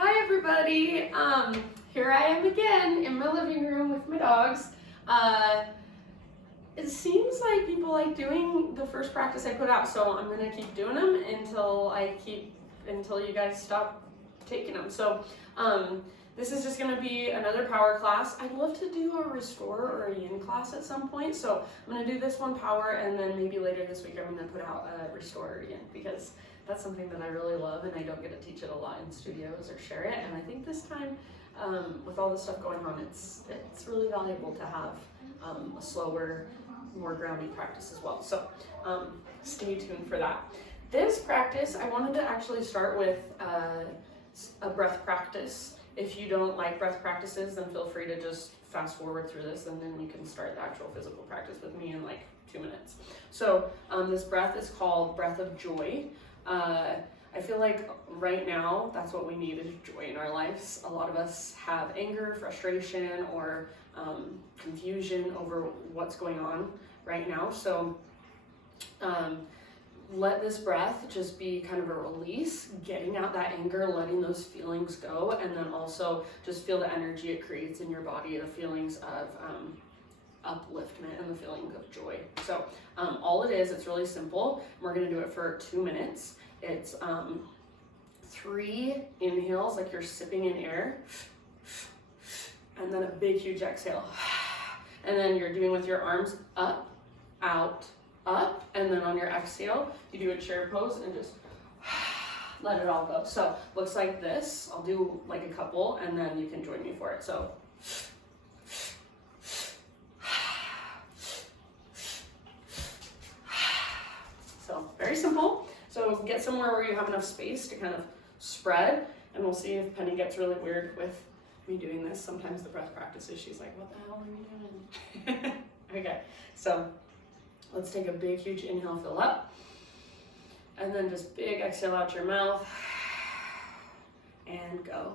Hi everybody, here I am again in my living room with my dogs. It seems like people like doing the first practice I put out, so I'm gonna keep doing them until you guys stop taking them. So this is just gonna be another power class. I'd love to do a restore or a yin class at some point, so I'm gonna do this one power, and then maybe later this week I'm gonna put out a restore or yin, because that's something that I really love and I don't get to teach it a lot in studios or share it. And I think this time, with all this stuff going on, it's really valuable to have a slower, more grounded practice as well. So stay tuned for that. This practice, I wanted to actually start with a breath practice. If you don't like breath practices, then feel free to just fast forward through this, and then you can start the actual physical practice with me in like 2 minutes. So this breath is called breath of joy. I feel like right now that's what we need, is joy in our lives. A lot of us have anger, frustration, or confusion over what's going on right now. So let this breath just be kind of a release, getting out that anger, letting those feelings go, and then also just feel the energy it creates in your body, the feelings of upliftment and the feelings of joy. So all it is, it's really simple. We're going to do it for 2 minutes. It's 3 inhales, like you're sipping in air, and then a big huge exhale, and then you're doing with your arms up, out, up, and then on your exhale you do a chair pose and just let it all go. So looks like this. I'll do like a couple and then you can join me for it. So very simple. So get somewhere where you have enough space to kind of spread, and we'll see if Penny gets really weird with me doing this. Sometimes the breath practices, she's like, what the hell are you doing? Okay, so let's take a big, huge inhale, fill up, and then just big exhale out your mouth, and go.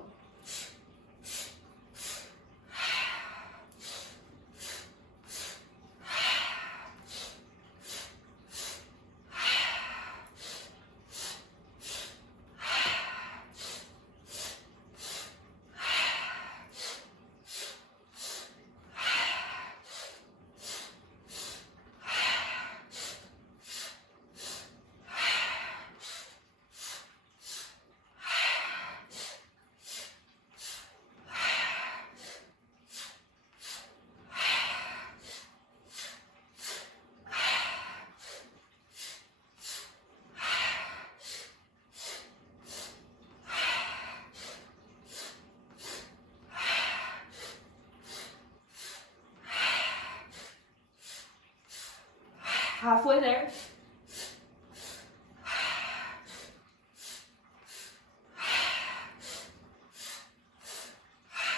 Halfway there.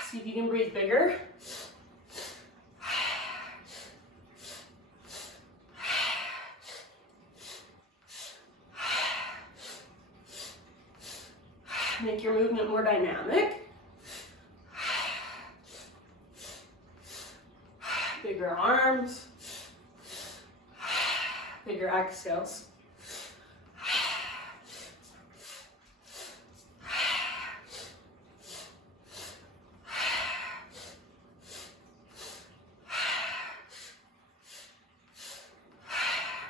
See if you can breathe bigger. Make your movement more dynamic. Bigger arms. Bigger exhales.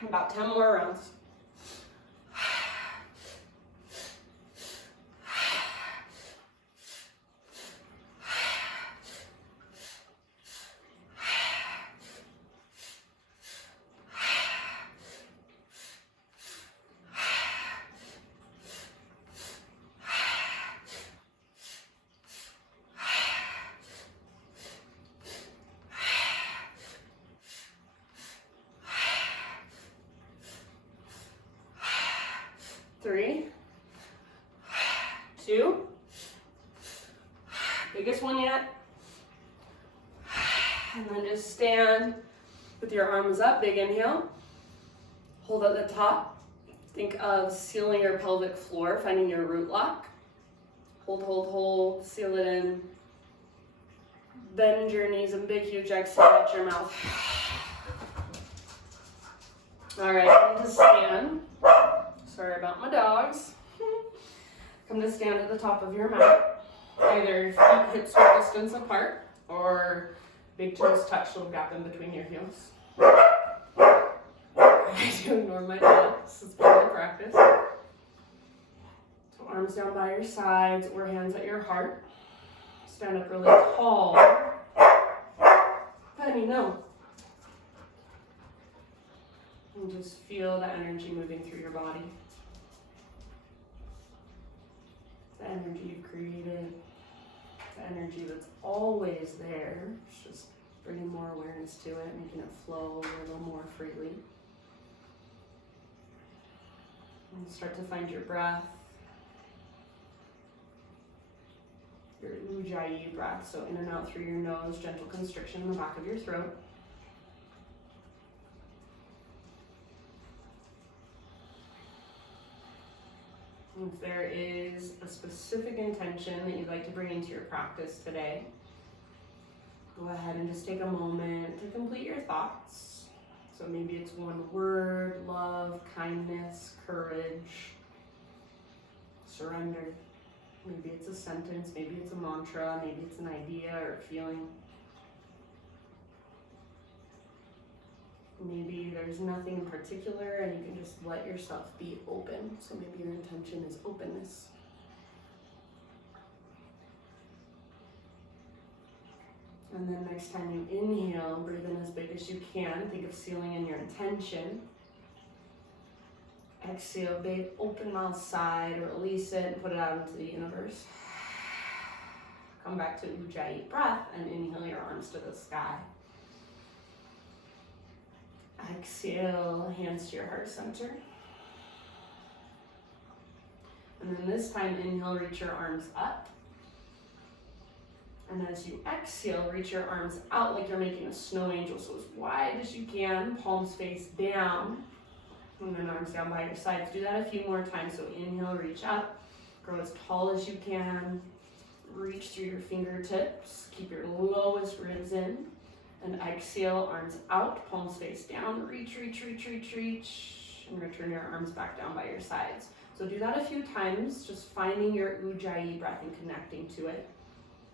About 10 more rounds. Three, 2, biggest one yet, and then just stand with your arms up, big inhale, hold at the top, think of sealing your pelvic floor, finding your root lock, hold, hold, hold, seal it in, bend your knees and big huge exhale out your mouth. All right, come to stand. Sorry about my dogs. Come to stand at the top of your mat. Either feet hips width distance apart or big toes touch, little gap in between your heels. I do ignore my hands, it's part of the practice. So arms down by your sides or hands at your heart. Stand up really tall. Let me know. And just feel the energy moving through your body. The energy you've created. The energy that's always there. It's just bringing more awareness to it, making it flow a little more freely. And start to find your breath. Your ujjayi breath, so in and out through your nose, gentle constriction in the back of your throat. If there is a specific intention that you'd like to bring into your practice today, go ahead and just take a moment to complete your thoughts. So maybe it's one word: love, kindness, courage, surrender. Maybe it's a sentence, maybe it's a mantra, maybe it's an idea or a feeling. Maybe there's nothing in particular and you can just let yourself be open. So maybe your intention is openness. And then next time you inhale, breathe in as big as you can. Think of sealing in your intention. Exhale, big open mouth sigh, release it and put it out into the universe. Come back to ujjayi breath and inhale your arms to the sky. Exhale, hands to your heart center. And then this time, inhale, reach your arms up. And as you exhale, reach your arms out like you're making a snow angel. So as wide as you can, palms face down. And then arms down by your sides. Do that a few more times. So inhale, reach up. Grow as tall as you can. Reach through your fingertips. Keep your lowest ribs in. And exhale, arms out, palms face down. Reach, reach, reach, reach, reach. And return your arms back down by your sides. So do that a few times, just finding your ujjayi breath and connecting to it.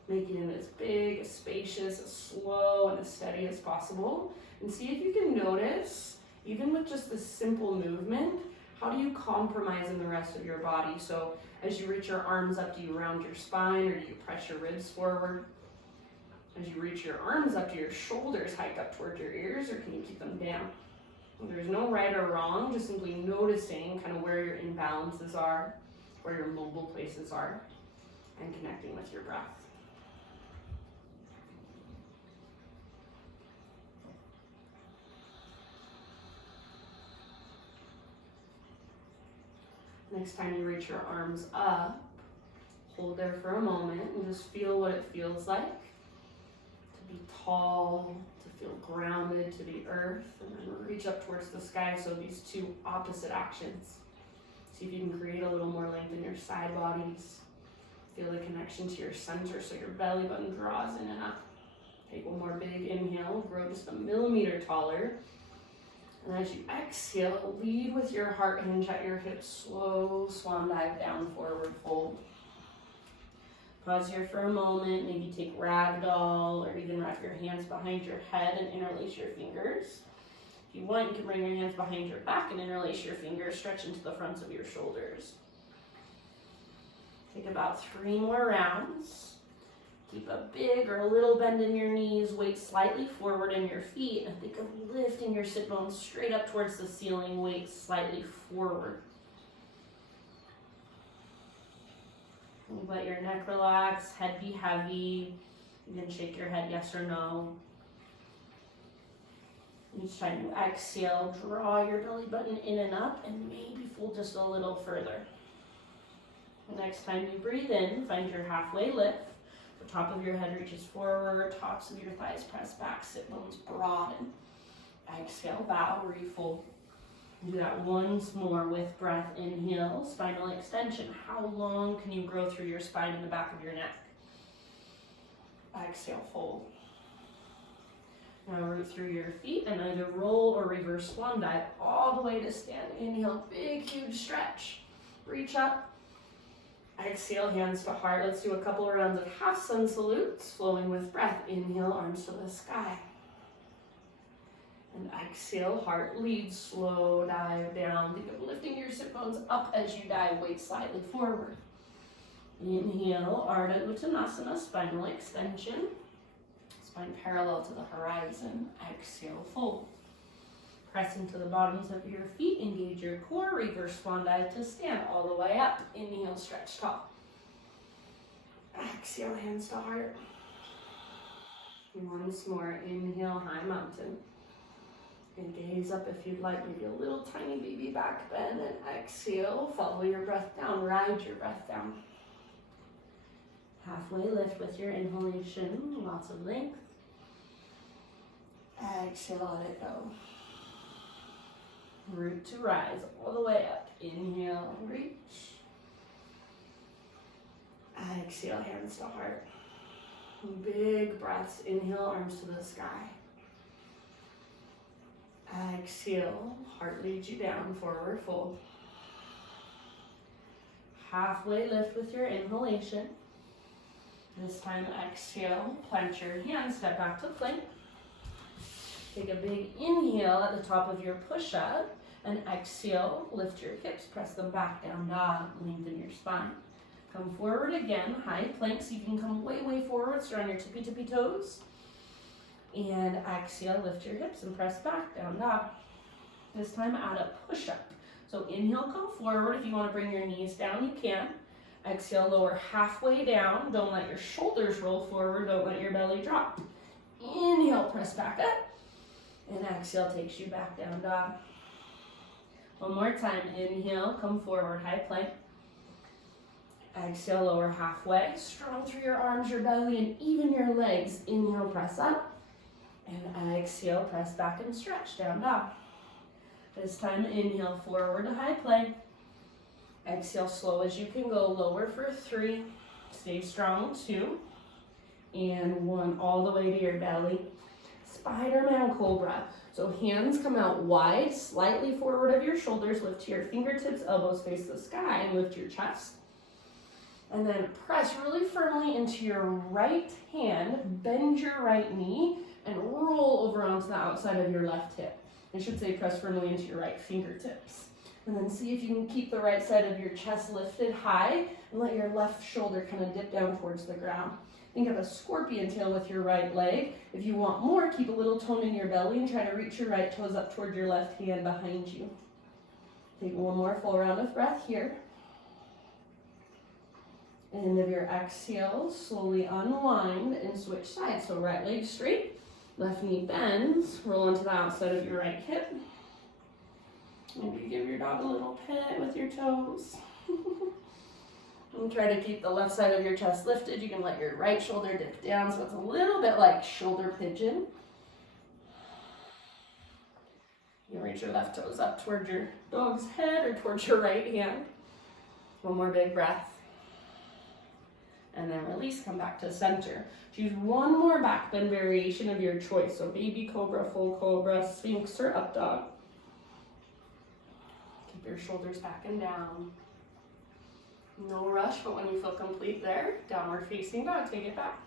Making it as big, as spacious, as slow, and as steady as possible. And see if you can notice, even with just this simple movement, how do you compromise in the rest of your body? So as you reach your arms up, do you round your spine or do you press your ribs forward? As you reach your arms up, do your shoulders hike up towards your ears or can you keep them down? There's no right or wrong, just simply noticing kind of where your imbalances are, where your mobile places are, and connecting with your breath. Next time you reach your arms up, hold there for a moment and just feel what it feels like to be tall, to feel grounded to the earth, and then reach up towards the sky. So these two opposite actions. See if you can create a little more length in your side bodies. Feel the connection to your center so your belly button draws in and up. Take one more big inhale, grow just a millimeter taller. And as you exhale, lead with your heart hinge at your hips. Slow swan dive down, forward fold. Pause here for a moment. Maybe take ragdoll or even wrap your hands behind your head and interlace your fingers. If you want, you can bring your hands behind your back and interlace your fingers. Stretch into the fronts of your shoulders. Take about 3 more rounds. Keep a big or a little bend in your knees, weight slightly forward in your feet, and think of lifting your sit bones straight up towards the ceiling, weight slightly forward. And let your neck relax, head be heavy. You can shake your head yes or no. Each time you exhale, draw your belly button in and up, and maybe fold just a little further. Next time you breathe in, find your halfway lift. The top of your head reaches forward, tops of your thighs press back, sit bones broaden. Exhale, bow, refold. Do that once more with breath. Inhale, spinal extension. How long can you grow through your spine and the back of your neck? Exhale, fold. Now root through your feet and either roll or reverse swan dive all the way to stand. Inhale, big, huge stretch. Reach up. Exhale, hands to heart. Let's do a couple of rounds of half sun salutes, flowing with breath. Inhale, arms to the sky. And exhale, heart leads, slow dive down. Think of lifting your sit bones up as you dive, weight slightly forward. Inhale, Ardha Uttanasana, spinal extension. Spine parallel to the horizon. Exhale, fold. Press into the bottoms of your feet, engage your core, reverse swan dive to stand all the way up. Inhale, stretch tall. Exhale, hands to heart. Once more, inhale, high mountain. And gaze up if you'd like, maybe a little tiny baby back bend, and exhale, follow your breath down, ride your breath down. Halfway lift with your inhalation, lots of length. Exhale, let it go. Root to rise all the way up. Inhale, reach. Exhale, hands to heart. Big breaths. Inhale, arms to the sky. Exhale, heart leads you down, forward fold. Halfway lift with your inhalation. This time, exhale, plant your hands, step back to plank. Take a big inhale at the top of your push-up, and exhale, lift your hips, press them back, down dog, lengthen your spine. Come forward again, high plank, so you can come way, way forward, start on your tippy toes. And exhale, lift your hips and press back, down dog. This time, add a push-up. So inhale, come forward. If you want to bring your knees down, you can. Exhale, lower halfway down. Don't let your shoulders roll forward. Don't let your belly drop. Inhale, press back up. And exhale takes you back, down dog. One more time. Inhale, come forward, high plank. Exhale, lower halfway. Strong through your arms, your belly, and even your legs. Inhale, press up. And exhale, press back and stretch, down dog. This time, inhale, forward to high plank. Exhale, slow as you can go. Lower for 3. Stay strong, 2. And 1, all the way to your belly. Spider-Man Cobra. So hands come out wide, slightly forward of your shoulders. Lift your fingertips, elbows face the sky, and lift your chest. And then press really firmly into your right hand, bend your right knee, and roll over onto the outside of your left hip. I should say press firmly into your right fingertips. And then see if you can keep the right side of your chest lifted high, and let your left shoulder kind of dip down towards the ground. Think of a scorpion tail with your right leg. If you want more, keep a little tone in your belly and try to reach your right toes up toward your left hand behind you. Take one more full round of breath here. End of your exhale, slowly unwind and switch sides. So right leg straight, left knee bends, roll into the outside of your right hip. Maybe give your dog a little pet with your toes. And try to keep the left side of your chest lifted. You can let your right shoulder dip down so it's a little bit like shoulder pigeon. You can reach your left toes up towards your dog's head or towards your right hand. One more big breath. And then release, come back to center. Choose one more back bend variation of your choice. So baby cobra, full cobra, sphinx, or up dog. Keep your shoulders back and down. No rush, but when you feel complete there, downward facing dog, take it back.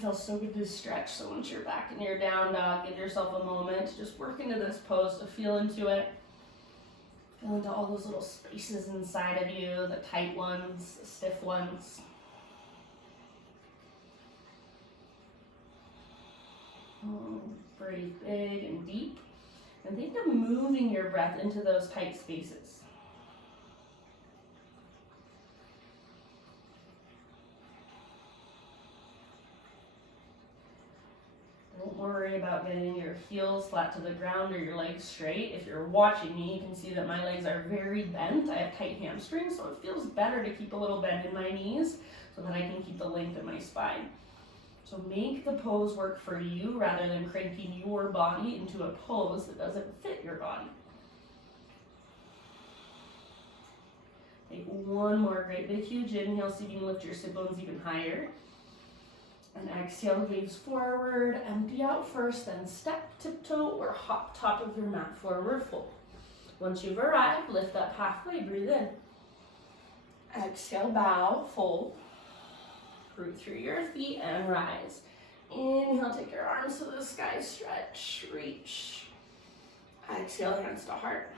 Feels so good to stretch. So once you're back in your down dog, give yourself a moment to just work into this pose, to feel into it. Feel into all those little spaces inside of you, the tight ones, the stiff ones. Breathe big and deep. And think of moving your breath into those tight spaces. Don't worry about getting your heels flat to the ground or your legs straight. If you're watching me, you can see that my legs are very bent. I have tight hamstrings, so it feels better to keep a little bend in my knees so that I can keep the length in my spine. So make the pose work for you rather than cranking your body into a pose that doesn't fit your body. Take one more great big huge inhale so you can lift your sit bones even higher. And exhale, gaze forward, empty out first, then step, tiptoe, or hop top of your mat, forward fold. Once you've arrived, lift up halfway, breathe in. Exhale, bow, fold. Root through your feet and rise. Inhale, take your arms to the sky, stretch, reach. Exhale, hands to heart.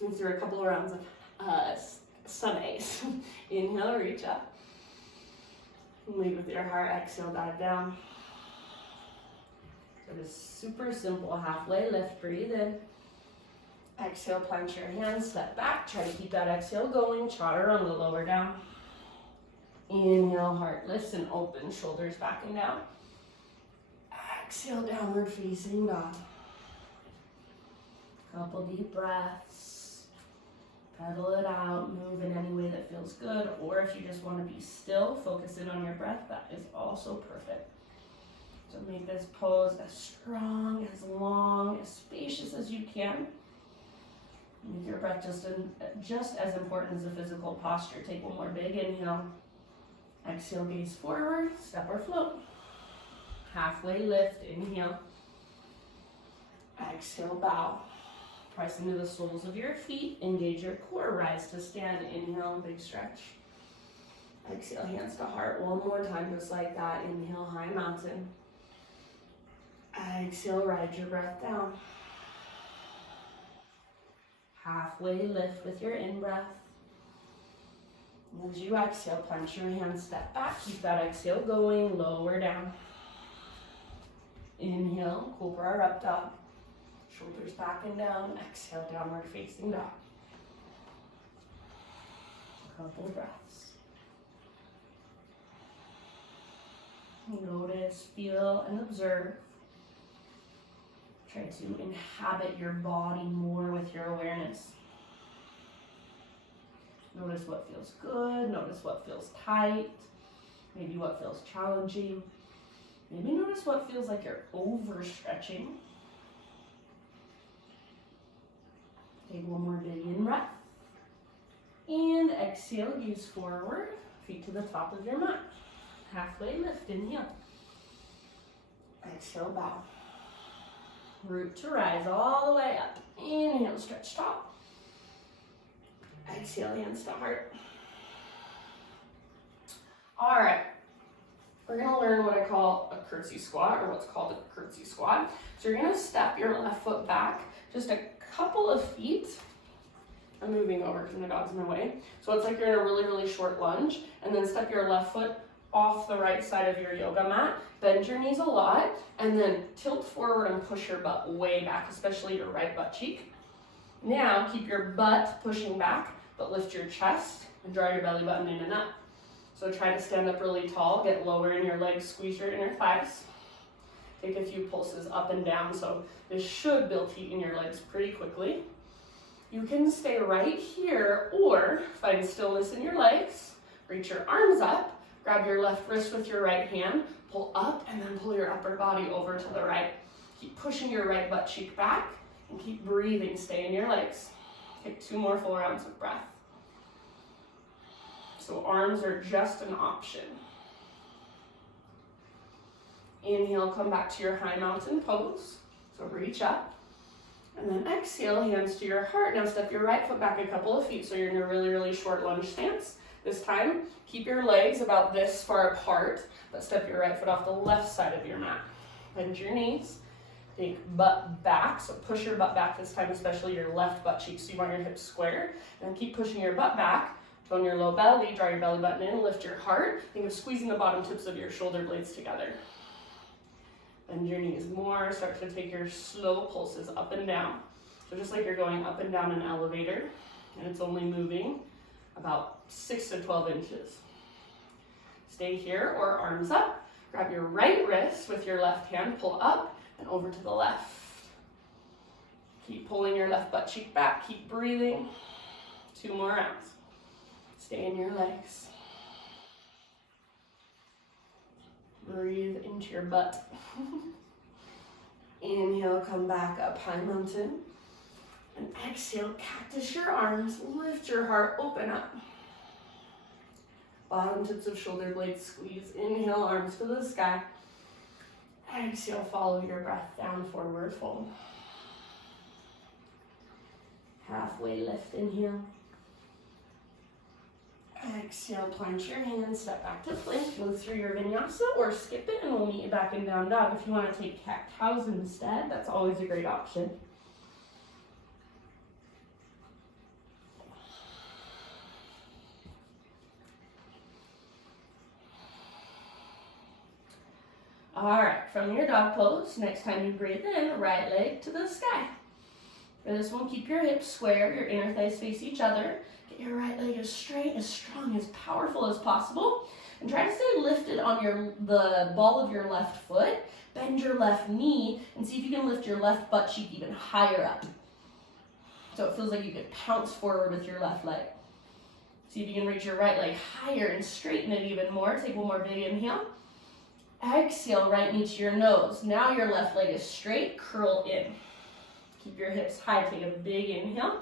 Let's move through a couple of rounds of sun A's. Inhale, reach up. Lead with your heart, exhale, dive down. It is super simple, halfway lift, breathe in. Exhale, plant your hands, step back, try to keep that exhale going, chaturanga, lower down. Inhale, heart lifts and open, shoulders back and down. Exhale, downward facing dog. Couple deep breaths. Pedal it out, move in any way that feels good, or if you just want to be still, focus in on your breath, that is also perfect. So make this pose as strong, as long, as spacious as you can. Make your breath just as important as the physical posture. Take one more big inhale. Exhale, gaze forward, step or float. Halfway lift, inhale. Exhale, bow. Press into the soles of your feet, engage your core, rise to stand, inhale, big stretch. Exhale, hands to heart, one more time, just like that. Inhale, high mountain. Exhale, ride your breath down. Halfway lift with your in-breath. As you exhale, punch your hands, step back, keep that exhale going, lower down. Inhale, cobra or up dog. Shoulders back and down, exhale, downward facing dog. Couple breaths. Notice, feel, and observe. Try to inhabit your body more with your awareness. Notice what feels good, notice what feels tight, maybe what feels challenging. Maybe notice what feels like you're overstretching. Take one more big in breath. And exhale, gaze forward, feet to the top of your mat. Halfway lift, inhale. Exhale, bow. Root to rise all the way up. Inhale, stretch top. Exhale, hands to heart. All right, we're gonna learn what I call a curtsy squat, or what's called a curtsy squat. So you're gonna step your left foot back just a couple of feet. I'm moving over because my dog's in my way. So it's like you're in a really, really short lunge, and then step your left foot off the right side of your yoga mat. Bend your knees a lot, and then tilt forward and push your butt way back, especially your right butt cheek. Now keep your butt pushing back, but lift your chest and draw your belly button in and up. So try to stand up really tall, get lower in your legs, squeeze your inner thighs. Take a few pulses up and down, so this should build heat in your legs pretty quickly. You can stay right here or find stillness in your legs. Reach your arms up, grab your left wrist with your right hand, pull up, and then pull your upper body over to the right. Keep pushing your right butt cheek back and keep breathing, stay in your legs. Take 2 more full rounds of breath. So arms are just an option. Inhale, come back to your high mountain pose. So reach up. And then exhale, hands to your heart. Now step your right foot back a couple of feet so you're in a really, really short lunge stance. This time, keep your legs about this far apart, but step your right foot off the left side of your mat. Bend your knees. Take butt back, so push your butt back this time, especially your left butt cheek, so you want your hips square. And keep pushing your butt back. Tone your low belly, draw your belly button in, lift your heart. Think of squeezing the bottom tips of your shoulder blades together. Bend your knees more, start to take your slow pulses up and down. So just like you're going up and down an elevator, and it's only moving about 6 to 12 inches. Stay here or arms up. Grab your right wrist with your left hand, pull up and over to the left. Keep pulling your left butt cheek back, keep breathing. 2 more rounds. Stay in your legs. Breathe into your butt. Inhale, come back up, high mountain. And exhale, cactus your arms, lift your heart, open up. Bottom tips of shoulder blades squeeze. Inhale, arms to the sky. Exhale, follow your breath down, forward fold. Halfway lift, inhale. Exhale, plant your hands, step back to plank, move through your vinyasa or skip it and we'll meet you back in down dog. If you want to take cat-cows instead, that's always a great option. All right, from your dog pose, next time you breathe in, right leg to the sky. For this one, keep your hips square, your inner thighs face each other. Get your right leg as straight, as strong, as powerful as possible. And try to stay lifted on the ball of your left foot. Bend your left knee and see if you can lift your left butt cheek even higher up. So it feels like you could pounce forward with your left leg. See if you can reach your right leg higher and straighten it even more. Take one more big inhale. Exhale, right knee to your nose. Now your left leg is straight, curl in. Keep your hips high, take a big inhale.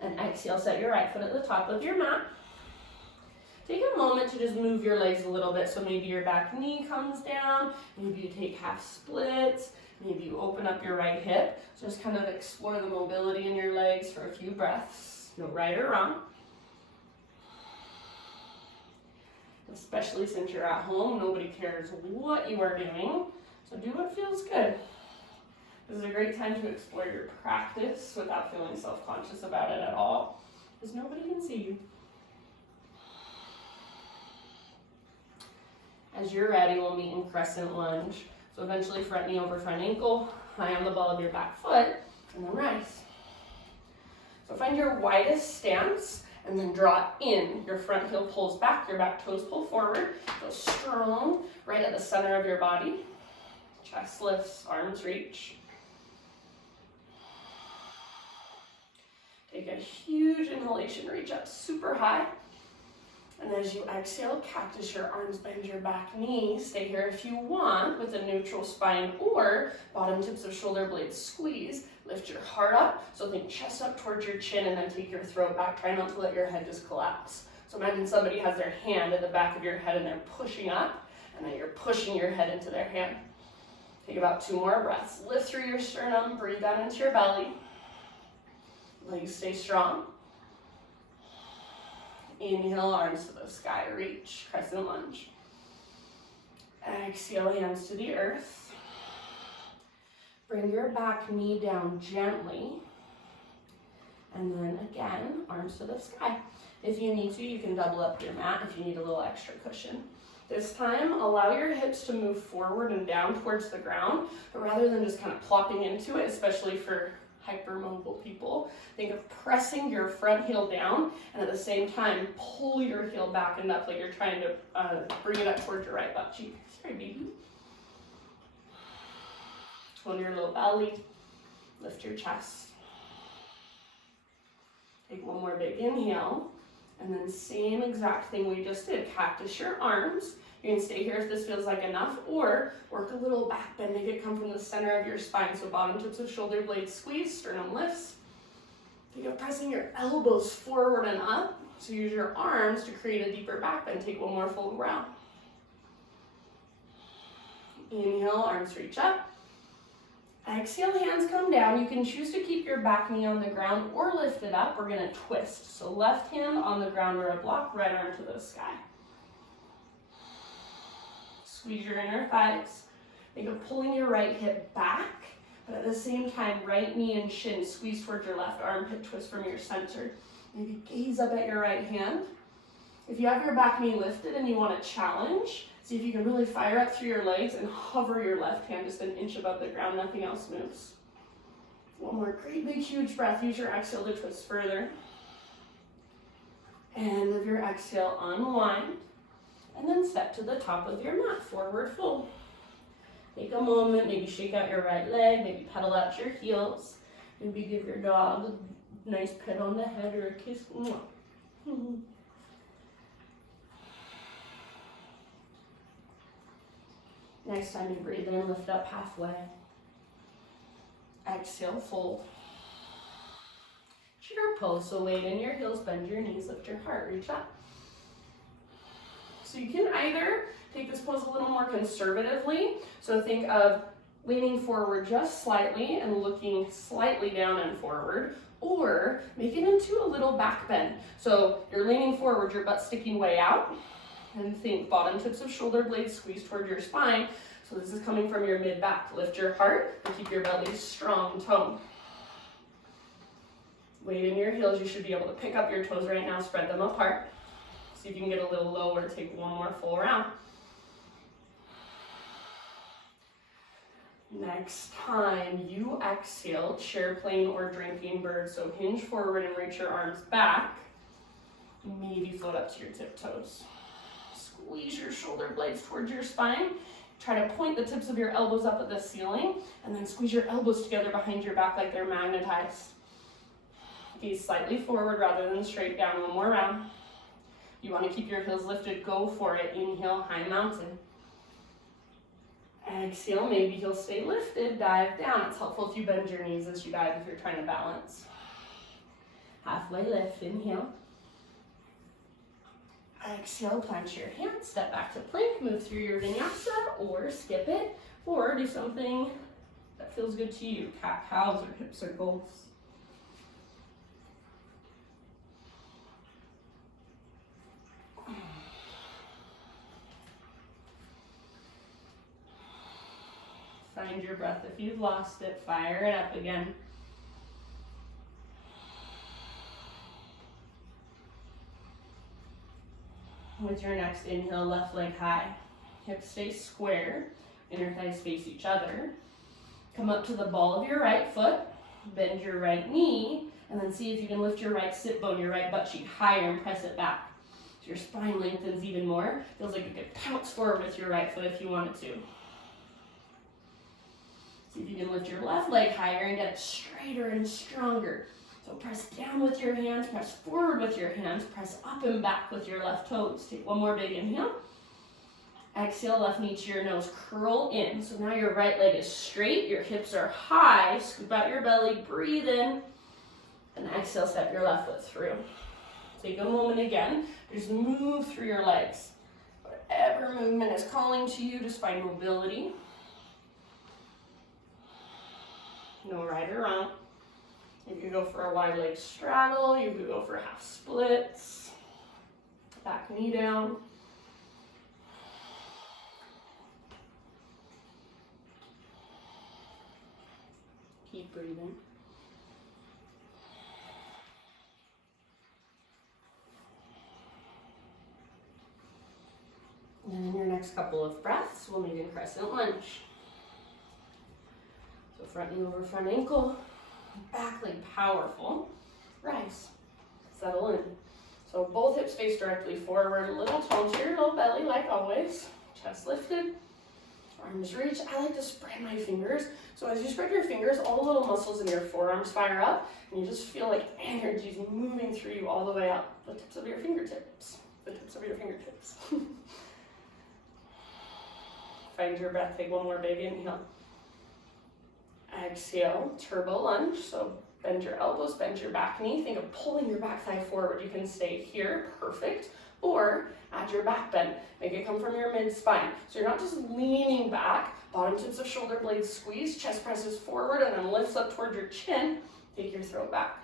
And exhale, set your right foot at the top of your mat. Take a moment to just move your legs a little bit. So maybe your back knee comes down, maybe you take half splits, maybe you open up your right hip. So just kind of explore the mobility in your legs for a few breaths. No right or wrong. Especially since you're at home, nobody cares what you are doing. So do what feels good. This is a great time to explore your practice without feeling self-conscious about it at all, because nobody can see you. As you're ready, we'll meet in crescent lunge. So eventually front knee over front ankle, high on the ball of your back foot, and then rise. So find your widest stance, and then draw in. Your front heel pulls back, your back toes pull forward. Feel strong right at the center of your body. Chest lifts, arms reach. Take a huge inhalation, reach up super high. And as you exhale, cactus your arms, bend your back knee. Stay here if you want with a neutral spine or bottom tips of shoulder blades squeeze. Lift your heart up, so think chest up towards your chin and then take your throat back. Try not to let your head just collapse. So imagine somebody has their hand at the back of your head and they're pushing up, and then you're pushing your head into their hand. Take about 2 more breaths. Lift through your sternum, breathe down into your belly. Legs stay strong. Inhale, arms to the sky, reach, crescent lunge. Exhale, hands to the earth. Bring your back knee down gently. And then again, arms to the sky. If you need to, you can double up your mat if you need a little extra cushion. This time, allow your hips to move forward and down towards the ground, but rather than just kind of plopping into it, especially for hypermobile people, think of pressing your front heel down and at the same time pull your heel back and up like you're trying to bring it up towards your right butt cheek. Sorry, baby. Tone your low belly, lift your chest. Take one more big inhale, and then same exact thing we just did. Cactus your arms. You can stay here if this feels like enough, or work a little back bend, make it come from the center of your spine. So bottom tips of shoulder blades squeeze, sternum lifts. Think of pressing your elbows forward and up. So use your arms to create a deeper back bend. Take one more full round. Inhale, arms reach up. Exhale, hands come down. You can choose to keep your back knee on the ground or lift it up. We're gonna twist. So left hand on the ground or a block, right arm to the sky. Squeeze your inner thighs. Think of pulling your right hip back, but at the same time, right knee and shin squeeze towards your left armpit, twist from your center. Maybe gaze up at your right hand. If you have your back knee lifted and you want to challenge, see if you can really fire up through your legs and hover your left hand just an inch above the ground, nothing else moves. One more great big huge breath. Use your exhale to twist further. End of your exhale, unwind. And then step to the top of your mat, forward fold. Take a moment, maybe shake out your right leg, maybe pedal out your heels. Maybe give your dog a nice pet on the head or a kiss. Next time you breathe in, lift up halfway. Exhale, fold. Chair pose, so weight in your heels, bend your knees, lift your heart, reach up. So you can either take this pose a little more conservatively, so think of leaning forward just slightly and looking slightly down and forward, or make it into a little back bend. So you're leaning forward, your butt sticking way out, and think bottom tips of shoulder blades squeeze toward your spine. So this is coming from your mid-back. Lift your heart and keep your belly strong and toned. Weight in your heels, you should be able to pick up your toes right now, spread them apart. See if you can get a little lower, take one more full round. Next time you exhale, chair plane or drinking bird. So hinge forward and reach your arms back. Maybe float up to your tiptoes. Squeeze your shoulder blades towards your spine. Try to point the tips of your elbows up at the ceiling, and then squeeze your elbows together behind your back like they're magnetized. Gaze slightly forward rather than straight down. One more round. You want to keep your heels lifted, go for it. Inhale, high mountain. Exhale, maybe heels stay lifted, dive down. It's helpful if you bend your knees as you dive if you're trying to balance. Halfway lift, inhale. Exhale, plant your hands, step back to plank, move through your vinyasa or skip it, or do something that feels good to you, cat-cows or hip circles. Find your breath. If you've lost it, fire it up again. With your next inhale, left leg high. Hips stay square, inner thighs face each other. Come up to the ball of your right foot, bend your right knee, and then see if you can lift your right sit bone, your right butt cheek higher and press it back. So your spine lengthens even more. Feels like you could pounce forward with your right foot if you wanted to. See if you can lift your left leg higher and get it straighter and stronger. So press down with your hands, press forward with your hands, press up and back with your left toes. Take one more big inhale. Exhale, left knee to your nose, curl in. So now your right leg is straight, your hips are high, scoop out your belly, breathe in, and exhale, step your left foot through. Take a moment again, just move through your legs. Whatever movement is calling to you, just find mobility. No right or wrong. You could go for a wide leg straddle, you could go for half splits, back knee down. Keep breathing. And in your next couple of breaths, we'll meet in crescent lunge. So front knee over front ankle. Back leg powerful. Rise. Settle in. So both hips face directly forward. A little tone to your low belly like always. Chest lifted. Arms reach. I like to spread my fingers. So as you spread your fingers, all the little muscles in your forearms fire up. And you just feel like energy is moving through you all the way up. The tips of your fingertips. The tips of your fingertips. Find your breath. Take one more big inhale. Exhale, turbo lunge. So bend your elbows, bend your back knee. Think of pulling your back thigh forward. You can stay here, perfect. Or add your back bend. Make it come from your mid-spine. So you're not just leaning back. Bottom tips of shoulder blades squeeze. Chest presses forward and then lifts up toward your chin. Take your throat back.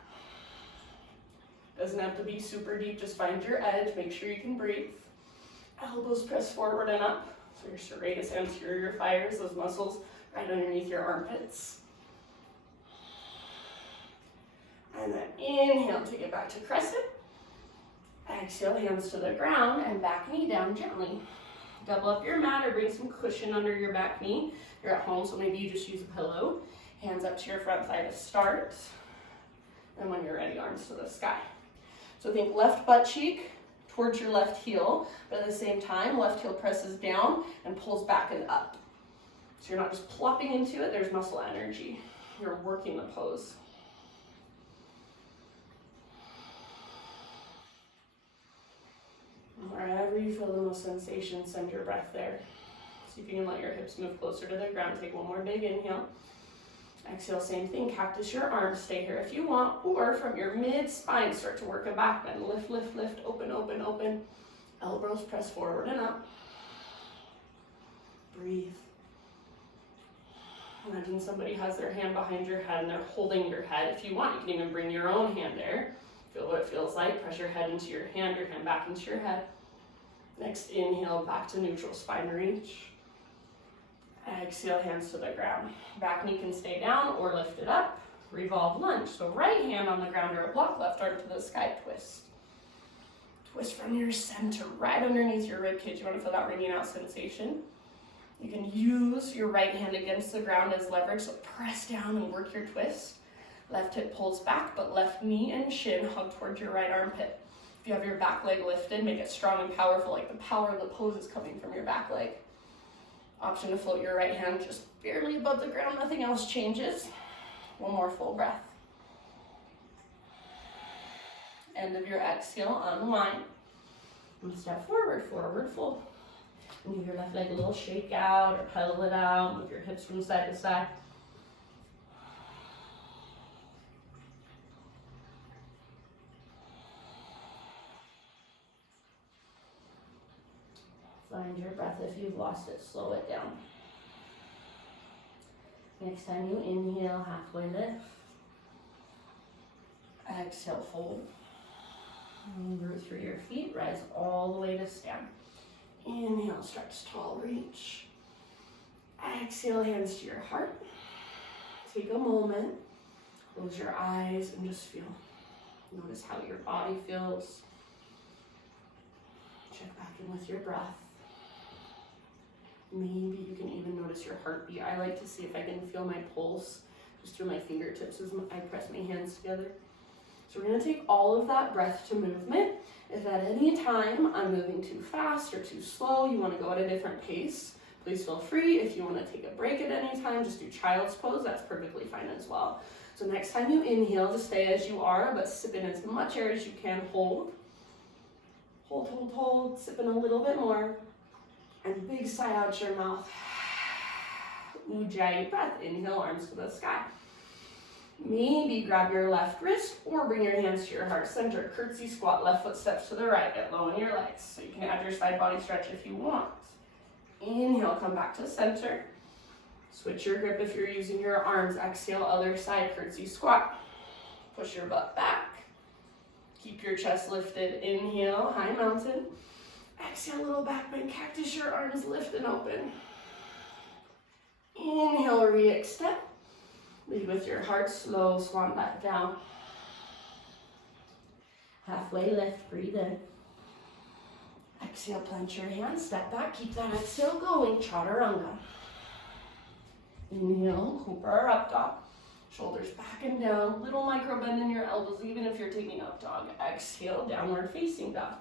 Doesn't have to be super deep. Just find your edge. Make sure you can breathe. Elbows press forward and up. So your serratus anterior fires, those muscles right underneath your armpits. And then inhale, take it back to crescent. Exhale, hands to the ground and back knee down gently. Double up your mat or bring some cushion under your back knee. You're at home, so maybe you just use a pillow. Hands up to your front thigh to start. And when you're ready, arms to the sky. So think left butt cheek towards your left heel, but at the same time, left heel presses down and pulls back and up. So you're not just plopping into it, there's muscle energy. You're working the pose. Wherever you feel the most sensation, send your breath there. See if you can let your hips move closer to the ground. Take one more big inhale. Exhale, same thing. Cactus your arms. Stay here if you want. Or from your mid-spine, start to work a back bend. Lift, lift, lift. Open, open, open. Elbows press forward and up. Breathe. Imagine somebody has their hand behind your head and they're holding your head. If you want, you can even bring your own hand there. Feel what it feels like. Press your head into your hand back into your head. Next inhale, back to neutral spine reach. Exhale, hands to the ground. Back knee can stay down or lift it up. Revolve lunge. So right hand on the ground or a block, left arm to the sky, twist. Twist from your center, right underneath your rib cage. You want to feel that wringing out sensation. You can use your right hand against the ground as leverage, so press down and work your twist. Left hip pulls back, but left knee and shin hug towards your right armpit. If you have your back leg lifted, make it strong and powerful, like the power of the pose is coming from your back leg. Option to float your right hand just barely above the ground, nothing else changes. One more full breath. End of your exhale, unwind. And step forward, forward fold. And give your left leg a little shake out or pedal it out. Move your hips from side to side. Find your breath. If you've lost it, slow it down. Next time you inhale, halfway lift. Exhale, fold. Root through your feet, rise all the way to stand. Inhale, stretch tall, reach. Exhale, hands to your heart. Take a moment, close your eyes and just feel. Notice how your body feels. Check back in with your breath. Maybe you can even notice your heartbeat. I like to see if I can feel my pulse just through my fingertips as I press my hands together. So we're going to take all of that breath to movement. If at any time I'm moving too fast or too slow, you want to go at a different pace, please feel free. If you want to take a break at any time, just do child's pose, that's perfectly fine as well. So next time you inhale, just stay as you are, but sip in as much air as you can. Hold. Hold, hold, hold. Sip in a little bit more. And big sigh out your mouth. Ujjayi breath. Inhale, arms to the sky. Maybe grab your left wrist or bring your hands to your heart center. Curtsy squat, left foot steps to the right. Get low in your legs. So you can add your side body stretch if you want. Inhale, come back to center. Switch your grip if you're using your arms. Exhale, other side, curtsy squat. Push your butt back. Keep your chest lifted. Inhale, high mountain. Exhale, little back bend, cactus, your arms lift and open. Inhale, re-extend. Lead with your heart, slow, swan back down. Halfway lift, breathe in. Exhale, plant your hands, step back, keep that exhale going, chaturanga. Inhale, cobra or up dog. Shoulders back and down, little micro bend in your elbows, even if you're taking up dog. Exhale, downward facing dog.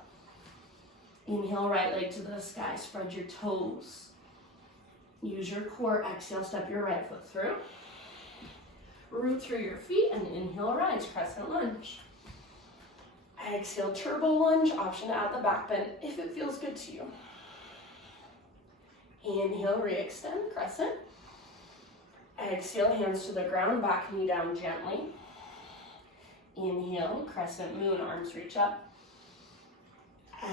Inhale, right leg to the sky, spread your toes. Use your core, exhale, step your right foot through. Root through your feet and inhale, rise, crescent lunge. Exhale, turbo lunge, option to add the back bend if it feels good to you. Inhale, re-extend, crescent. Exhale, hands to the ground, back knee down gently. Inhale, crescent moon, arms reach up.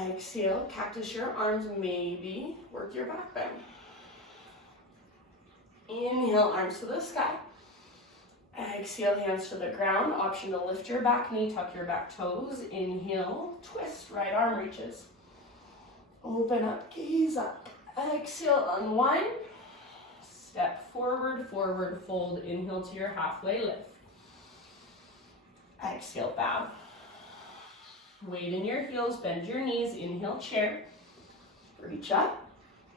Exhale, cactus your arms, maybe work your back bend. Inhale, arms to the sky. Exhale, hands to the ground. Option to lift your back knee, tuck your back toes. Inhale, twist, right arm reaches. Open up, gaze up. Exhale, unwind. Step forward, forward fold. Inhale to your halfway lift. Exhale, bow. Weight in your heels, bend your knees. Inhale, chair. Reach up.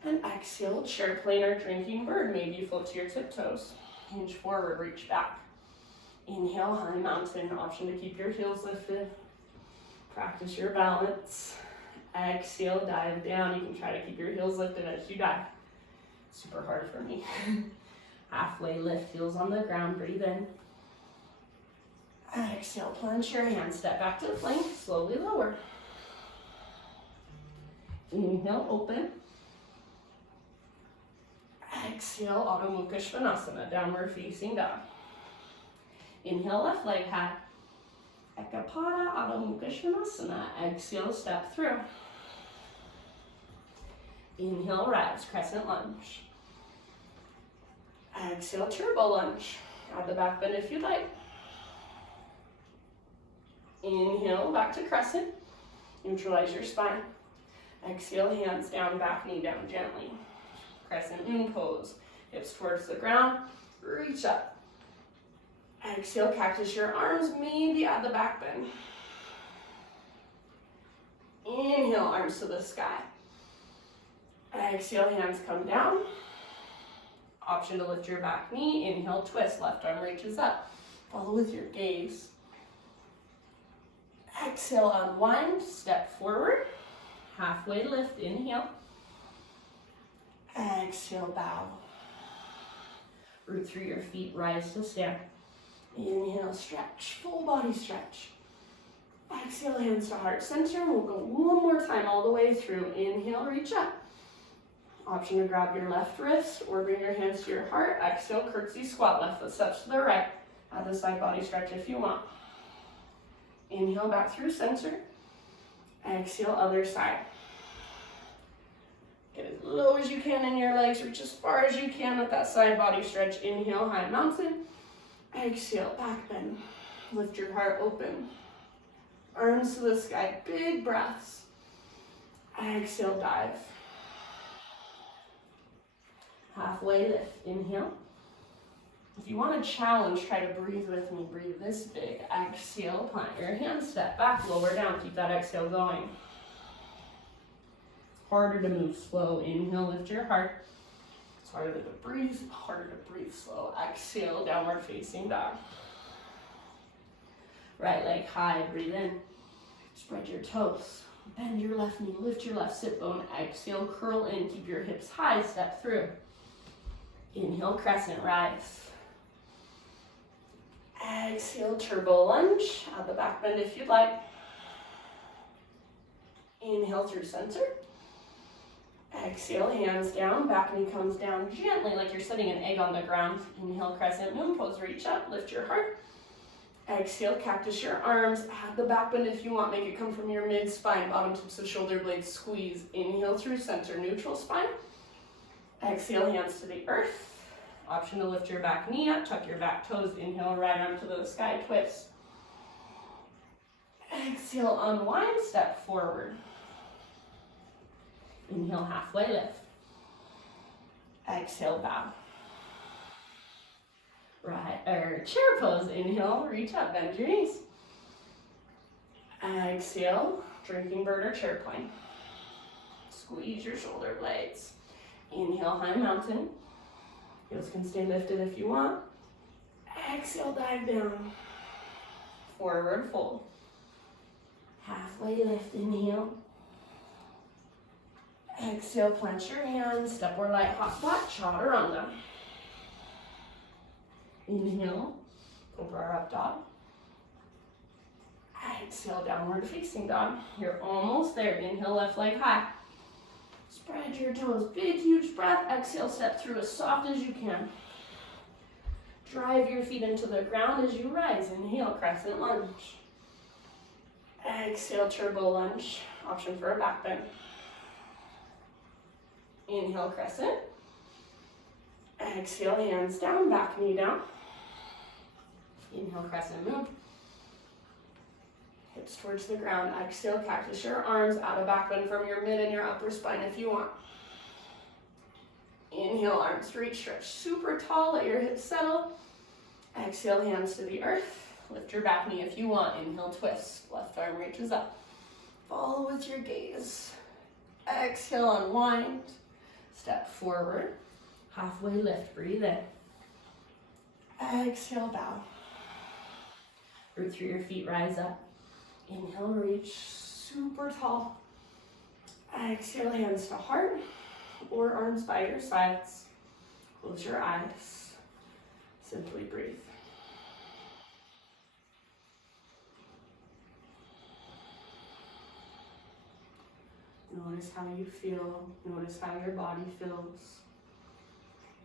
And exhale, chair plane or drinking bird. Maybe you float to your tiptoes. Hinge forward, reach back. Inhale, high mountain. Option to keep your heels lifted. Practice your balance. Exhale, dive down. You can try to keep your heels lifted as you dive. Super hard for me. Halfway lift, heels on the ground, breathe in. Exhale, plant your hands, step back to plank, slowly lower. Inhale, open. Exhale, Adho Mukha Svanasana, downward facing dog. Inhale, left leg high. Ekapada, Adho Mukha Svanasana. Exhale, step through. Inhale, rise, crescent lunge. Exhale, turbo lunge. Add the back bend if you'd like. Inhale, back to crescent. Neutralize your spine. Exhale, hands down, back knee down gently. Crescent moon pose. Hips towards the ground. Reach up. Exhale, cactus your arms. Maybe add the back bend. Inhale, arms to the sky. Exhale, hands come down. Option to lift your back knee. Inhale, twist. Left arm reaches up. Follow with your gaze. Exhale, unwind. Step forward. Halfway lift. Inhale. Exhale, bow. Root through your feet. Rise to stand. Inhale, stretch. Full body stretch. Exhale, hands to heart center. We'll go one more time all the way through. Inhale, reach up. Option to grab your left wrist or bring your hands to your heart. Exhale, curtsy squat. Left foot steps to the right. Add the side body stretch if you want. Inhale, back through center. Exhale, other side. Get as low as you can in your legs. Reach as far as you can with that side body stretch. Inhale, high mountain. Exhale, back bend. Lift your heart open. Arms to the sky. Big breaths. Exhale, dive. Halfway lift. Inhale. If you want to challenge, try to breathe with me. Breathe this big. Exhale, plant your hands, step back, lower down. Keep that exhale going. It's harder to move slow. Inhale, lift your heart. It's harder to breathe slow. Exhale, downward facing dog. Right leg high, breathe in. Spread your toes. Bend your left knee, lift your left sit bone. Exhale, curl in, keep your hips high, step through. Inhale, crescent rise. Exhale, turbo lunge. Add the back bend if you'd like. Inhale through center. Exhale, hands down. Back knee comes down gently like you're setting an egg on the ground. Inhale, crescent moon pose. Reach up, lift your heart. Exhale, cactus your arms. Add the back bend if you want. Make it come from your mid-spine. Bottom tips of shoulder blades squeeze. Inhale through center, neutral spine. Exhale, hands to the earth. Option to lift your back knee up, tuck your back toes. Inhale, right arm to the sky, twist. Exhale, unwind, step forward. Inhale, halfway lift. Exhale, bow. Chair pose. Inhale, reach up, bend your knees. Exhale, drinking bird or chair plane. Squeeze your shoulder blades. Inhale, high mountain. Heels can stay lifted if you want. Exhale, dive down. Forward fold. Halfway lift, inhale. Exhale, plant your hands. Step or light hot spot, chaturanga. Inhale, cobra up dog. Exhale, downward facing dog. You're almost there. Inhale, left leg high. Spread your toes, big, huge breath. Exhale, step through as soft as you can. Drive your feet into the ground as you rise. Inhale, crescent lunge. Exhale, turbo lunge. Option for a back bend. Inhale, crescent. Exhale, hands down, back knee down. Inhale, crescent moon. Hips towards the ground. Exhale, cactus your arms. Add a back bend from your mid and your upper spine if you want. Inhale, arms reach, stretch super tall. Let your hips settle. Exhale, hands to the earth. Lift your back knee if you want. Inhale, twist. Left arm reaches up. Follow with your gaze. Exhale, unwind. Step forward. Halfway lift. Breathe in. Exhale, bow. Root through your feet, rise up. Inhale, reach super tall. Exhale, hands to heart or arms by your sides. Close your eyes. Simply breathe. Notice how you feel. Notice how your body feels.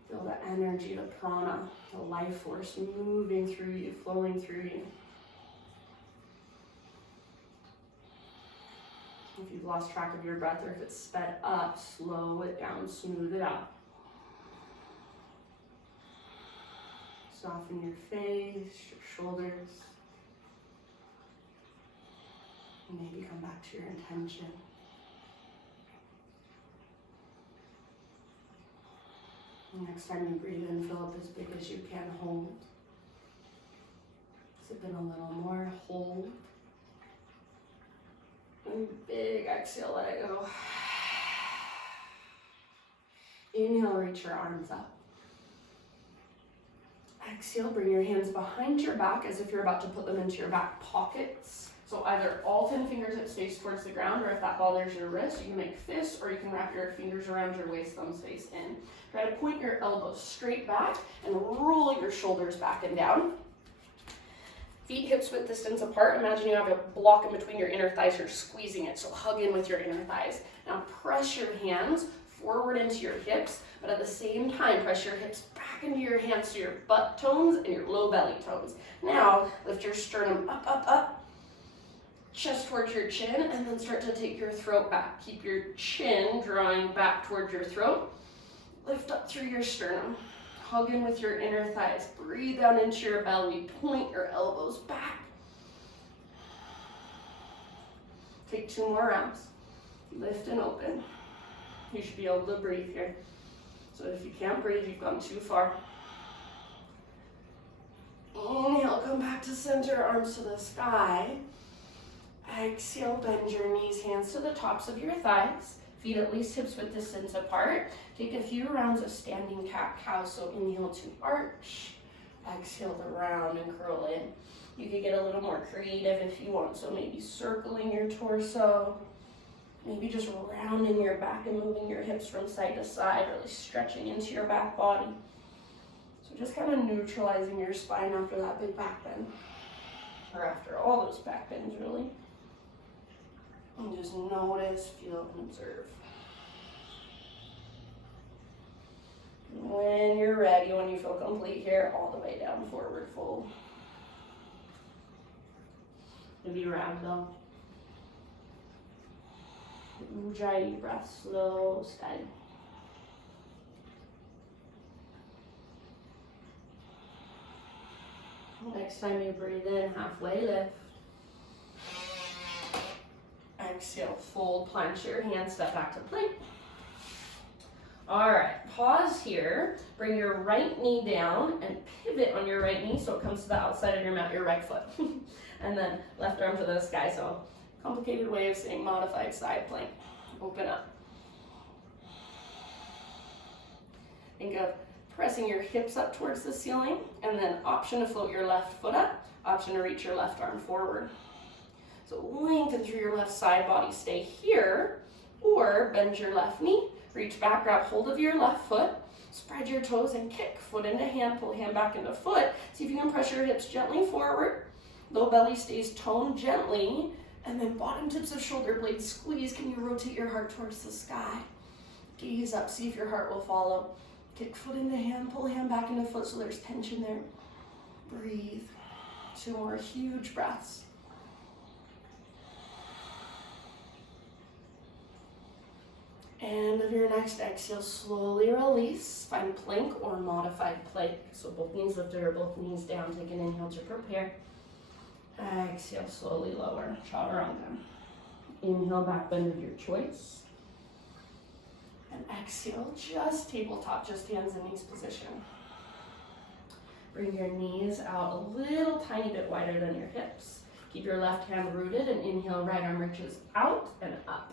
Feel the energy, the prana, the life force moving through you, flowing through you. If you've lost track of your breath or if it's sped up, slow it down, smooth it out. Soften your face, your shoulders. Maybe come back to your intention. Next time you breathe in, fill up as big as you can, hold. Sip in a little more, hold. And big exhale, let it go. Inhale, reach your arms up. Exhale, bring your hands behind your back as if you're about to put them into your back pockets. So either all 10 fingertips face towards the ground, or if that bothers your wrist, you can make fists, or you can wrap your fingers around your waist, thumbs face in. Try to point your elbows straight back and roll your shoulders back and down. Feet hips width distance apart. Imagine you have a block in between your inner thighs. You're squeezing it, so hug in with your inner thighs. Now press your hands forward into your hips, but at the same time, press your hips back into your hands to your butt tones and your low belly tones. Now, lift your sternum up, up, up, chest towards your chin, and then start to take your throat back. Keep your chin drawing back towards your throat. Lift up through your sternum. Hug in with your inner thighs. Breathe down into your belly. Point your elbows back. Take 2 more rounds. Lift and open. You should be able to breathe here. So if you can't breathe, you've gone too far. Inhale, come back to center, arms to the sky. Exhale, bend your knees, hands to the tops of your thighs. Feet at least hips width distance apart. Take a few rounds of standing cat-cow. So inhale to arch. Exhale to round and curl in. You could get a little more creative if you want. So maybe circling your torso. Maybe just rounding your back and moving your hips from side to side, really stretching into your back body. So just kind of neutralizing your spine after that big back bend. Or after all those back bends, really. And just notice, feel, and observe. When you're ready, when you feel complete here, all the way down, forward fold. Maybe ragdoll. Ujjayi breath, slow, steady. Next time you breathe in, halfway lift. Exhale, fold, planche your hands, step back to plank. All right, pause here. Bring your right knee down and pivot on your right knee so it comes to the outside of your mat, your right foot. And then left arm to the sky. So complicated way of saying modified side plank. Open up. Think of pressing your hips up towards the ceiling, and then option to float your left foot up, option to reach your left arm forward. So lengthen through your left side body, stay here, or bend your left knee, reach back, grab hold of your left foot, spread your toes and kick, foot into hand, pull hand back into foot. See if you can press your hips gently forward, low belly stays toned gently, and then bottom tips of shoulder blades squeeze. Can you rotate your heart towards the sky? Gaze up, see if your heart will follow. Kick foot into hand, pull hand back into foot so there's tension there. Breathe. 2 more huge breaths. And of your next exhale, slowly release. Find plank or modified plank. So both knees lifted or both knees down. Take an inhale to prepare. Exhale, slowly lower. Chaturanga. Inhale, back bend of your choice. And exhale, just tabletop, just hands and knees position. Bring your knees out a little tiny bit wider than your hips. Keep your left hand rooted and inhale, right arm reaches out and up.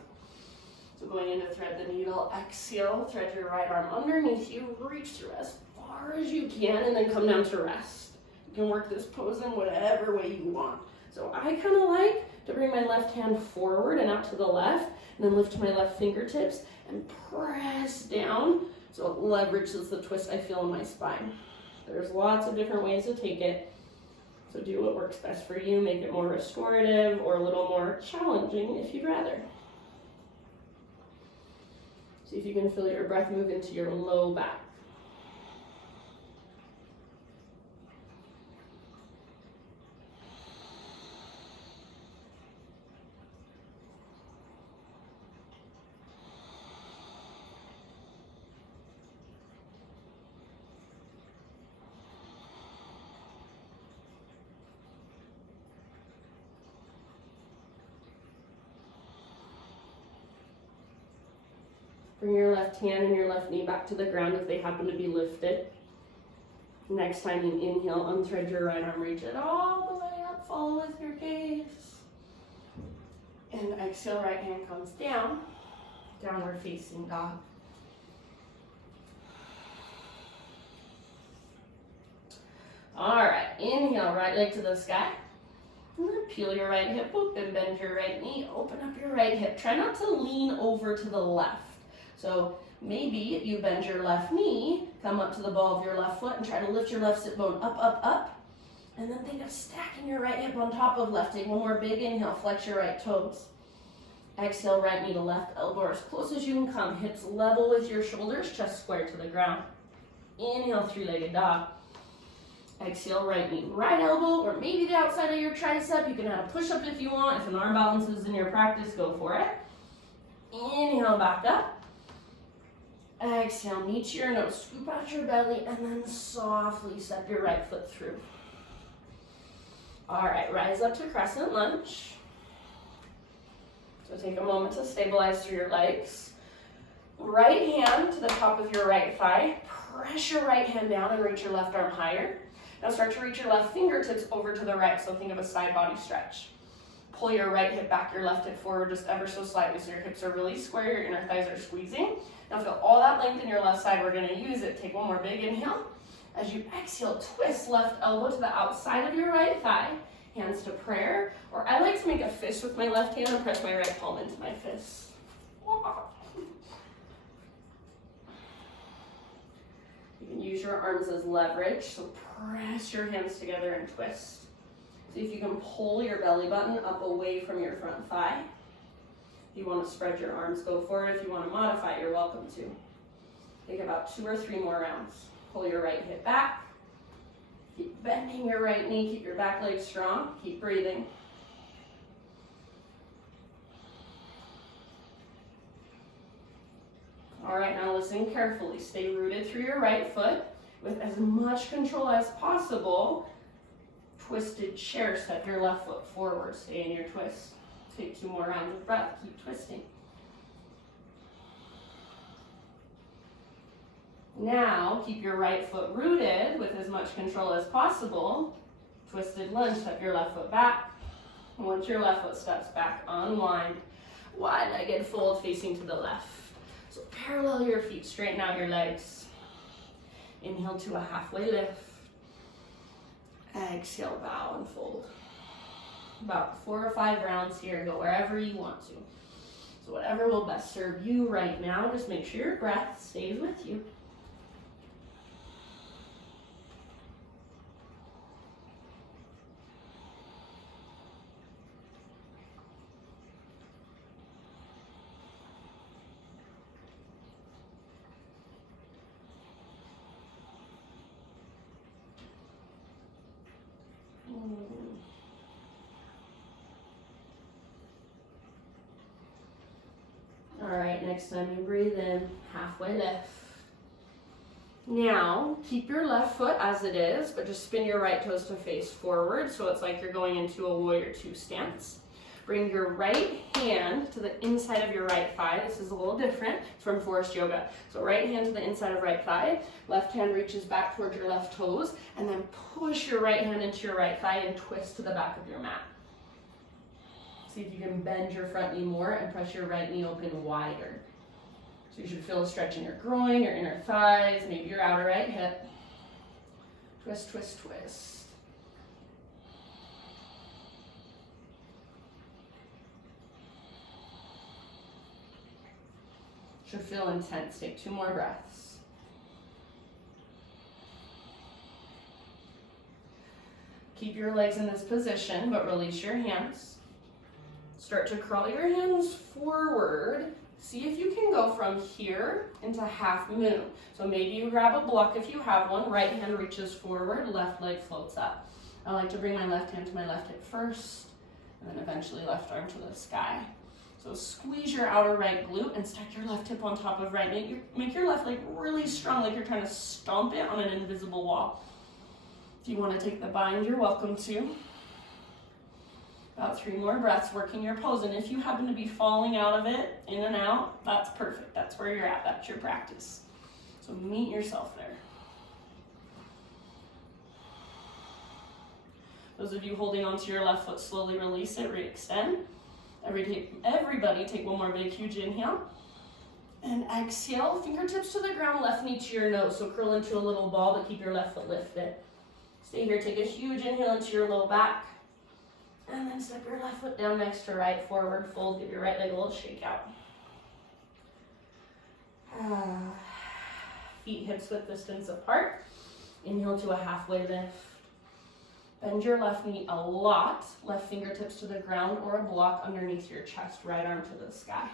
So going into thread the needle, exhale, thread your right arm underneath you, reach through as far as you can, and then come down to rest. You can work this pose in whatever way you want. So I kind of like to bring my left hand forward and out to the left, and then lift my left fingertips and press down so it leverages the twist I feel in my spine. There's lots of different ways to take it. So do what works best for you. Make it more restorative or a little more challenging if you'd rather. See if you can feel your breath move into your low back. Bring your left hand and your left knee back to the ground if they happen to be lifted. Next time you inhale, unthread your right arm, reach it all the way up, follow with your gaze. And exhale, right hand comes down, downward facing dog. All right, inhale, right leg to the sky. And then peel your right hip up and bend your right knee, open up your right hip. Try not to lean over to the left. So maybe you bend your left knee, come up to the ball of your left foot and try to lift your left sit bone up, up, up. And then think of stacking your right hip on top of left. Take one more big inhale, flex your right toes. Exhale, right knee to left elbow as close as you can come. Hips level with your shoulders, chest square to the ground. Inhale, three-legged dog. Exhale, right knee, right elbow, or maybe the outside of your tricep. You can add a push-up if you want. If an arm balance is in your practice, go for it. Inhale, back up. Exhale, knee to your nose, scoop out your belly, and then softly step your right foot through. All right, rise up to crescent lunge. So take a moment to stabilize through your legs. Right hand to the top of your right thigh. Press your right hand down and reach your left arm higher. Now start to reach your left fingertips over to the right, so think of a side body stretch. Pull your right hip back, your left hip forward just ever so slightly, so your hips are really square, your inner thighs are squeezing. Now feel all that length in your left side. We're going to use it. Take one more big inhale. As you exhale, twist left elbow to the outside of your right thigh, hands to prayer, or I like to make a fist with my left hand and press my right palm into my fist. You can use your arms as leverage, so press your hands together and twist. See if you can pull your belly button up away from your front thigh. If you want to spread your arms, go for it. If you want to modify, you're welcome to. Take about 2 or 3 more rounds. Pull your right hip back. Keep bending your right knee. Keep your back leg strong. Keep breathing. All right, now listen carefully. Stay rooted through your right foot with as much control as possible. Twisted chair, step your left foot forward. Stay in your twist. Take 2 more rounds of breath. Keep twisting. Now, keep your right foot rooted with as much control as possible. Twisted lunge, step your left foot back. Once your left foot steps back, unwind. Wide-legged fold facing to the left. So parallel your feet, straighten out your legs. Inhale to a halfway lift. Exhale, bow and fold. About 4 or 5 rounds here, go wherever you want to. So whatever will best serve you right now, just make sure your breath stays with you. All right, next time you breathe in, halfway lift. Now, keep your left foot as it is, but just spin your right toes to face forward, so it's like you're going into a warrior 2 stance. Bring your right hand to the inside of your right thigh. This is a little different. It's from Forest Yoga. So right hand to the inside of right thigh. Left hand reaches back towards your left toes, and then push your right hand into your right thigh and twist to the back of your mat. See if you can bend your front knee more and press your right knee open wider. So you should feel a stretch in your groin, your inner thighs, maybe your outer right hip. Twist, twist, twist. Should feel intense. Take 2 more breaths. Keep your legs in this position, but release your hands. Start to crawl your hands forward. See if you can go from here into half moon. So maybe you grab a block if you have one. Right hand reaches forward, left leg floats up. I like to bring my left hand to my left hip first, and then eventually left arm to the sky. So squeeze your outer right glute and stack your left hip on top of right knee. Make your left leg really strong, like you're trying to stomp it on an invisible wall. If you want to take the bind, you're welcome to. About 3 more breaths working your pose. And if you happen to be falling out of it, in and out, that's perfect. That's where you're at. That's your practice. So meet yourself there. Those of you holding onto your left foot, slowly release it, re-extend. Everybody take one more big, huge inhale. And exhale, fingertips to the ground, left knee to your nose. So curl into a little ball, but keep your left foot lifted. Stay here, take a huge inhale into your low back. And then step your left foot down next to right, forward fold. Give your right leg a little shake out. Feet hips width distance apart. Inhale to a halfway lift. Bend your left knee a lot. Left fingertips to the ground or a block underneath your chest. Right arm to the sky.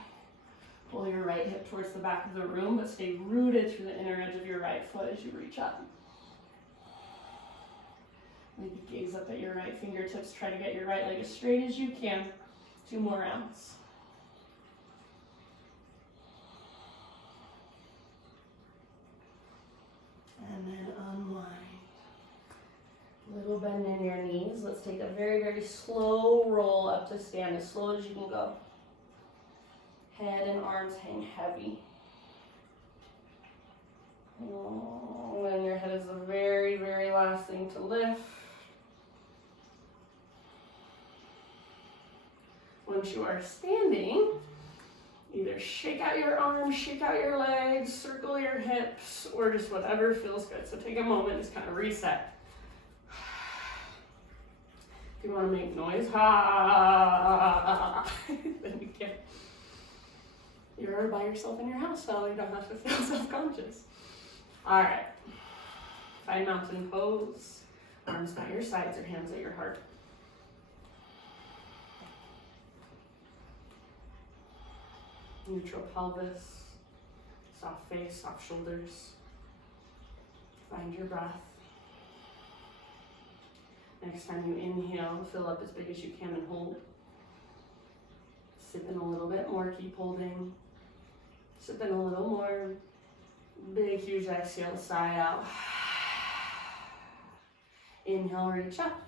Pull your right hip towards the back of the room, but stay rooted through the inner edge of your right foot as you reach up. Maybe gaze up at your right fingertips. Try to get your right leg as straight as you can. 2 more rounds. And then unwind. Little bend in your knees. Let's take a very, very slow roll up to stand, as slow as you can go. Head and arms hang heavy. And then your head is the very, very last thing to lift. Once you are standing, either shake out your arms, shake out your legs, circle your hips, or just whatever feels good. So take a moment, just kind of reset. If you want to make noise, then you can. You're by yourself in your house, so you don't have to feel self-conscious. All right. Find mountain pose. Arms by your sides or hands at your heart. Neutral pelvis. Soft face, soft shoulders. Find your breath. Next time you inhale, fill up as big as you can and hold. Sip in a little bit more, keep holding. Sip in a little more. Big, huge exhale, sigh out. Inhale, reach up.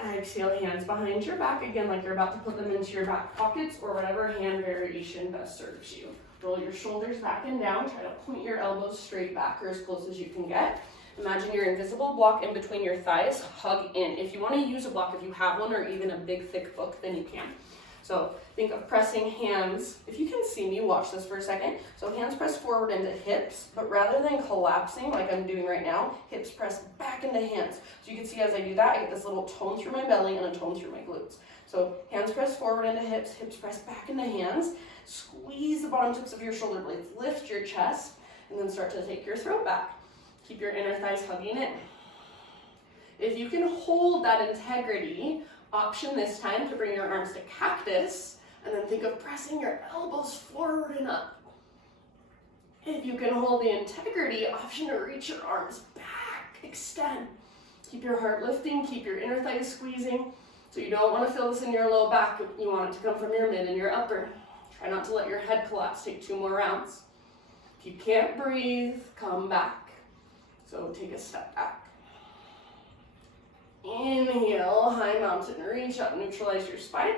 Exhale, hands behind your back, again like you're about to put them into your back pockets or whatever hand variation best serves you. Roll your shoulders back and down. Try to point your elbows straight back or as close as you can get. Imagine your invisible block in between your thighs. Hug in. If you want to use a block, if you have one or even a big thick book, then you can. So think of pressing hands. If you can see me, watch this for a second. So hands press forward into hips, but rather than collapsing like I'm doing right now, hips press back into hands. So you can see as I do that, I get this little tone through my belly and a tone through my glutes. So hands press forward into hips, hips press back into hands. Squeeze the bottom tips of your shoulder blades, lift your chest, and then start to take your throat back. Keep your inner thighs hugging it. If you can hold that integrity, option this time to bring your arms to cactus, and then think of pressing your elbows forward and up. If you can hold the integrity, option to reach your arms back, extend. Keep your heart lifting, keep your inner thighs squeezing. So you don't want to feel this in your low back, you want it to come from your mid and your upper. Try not to let your head collapse, take 2 more rounds. If you can't breathe, come back. So take a step back. Inhale, high mountain, reach up, neutralize your spine.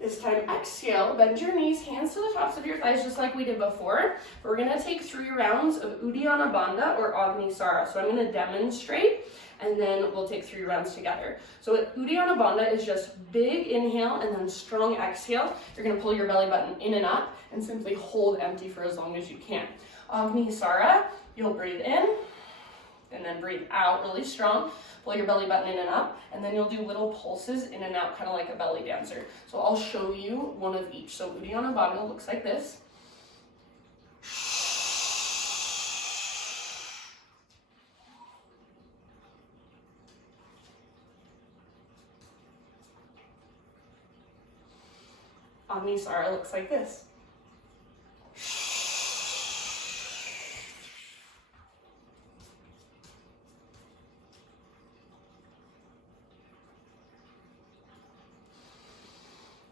This time exhale, bend your knees, hands to the tops of your thighs just like we did before. We're gonna take 3 rounds of Uddiyana Bandha or Agnisara. So I'm gonna demonstrate and then we'll take 3 rounds together. So Uddiyana Bandha is just big inhale and then strong exhale. You're gonna pull your belly button in and up and simply hold empty for as long as you can. Agnisara, you'll breathe in and then breathe out really strong. Pull your belly button in and up, and then you'll do little pulses in and out, kind of like a belly dancer. So I'll show you one of each. So Uddiyana Bandha looks like this. Agnisara looks like this.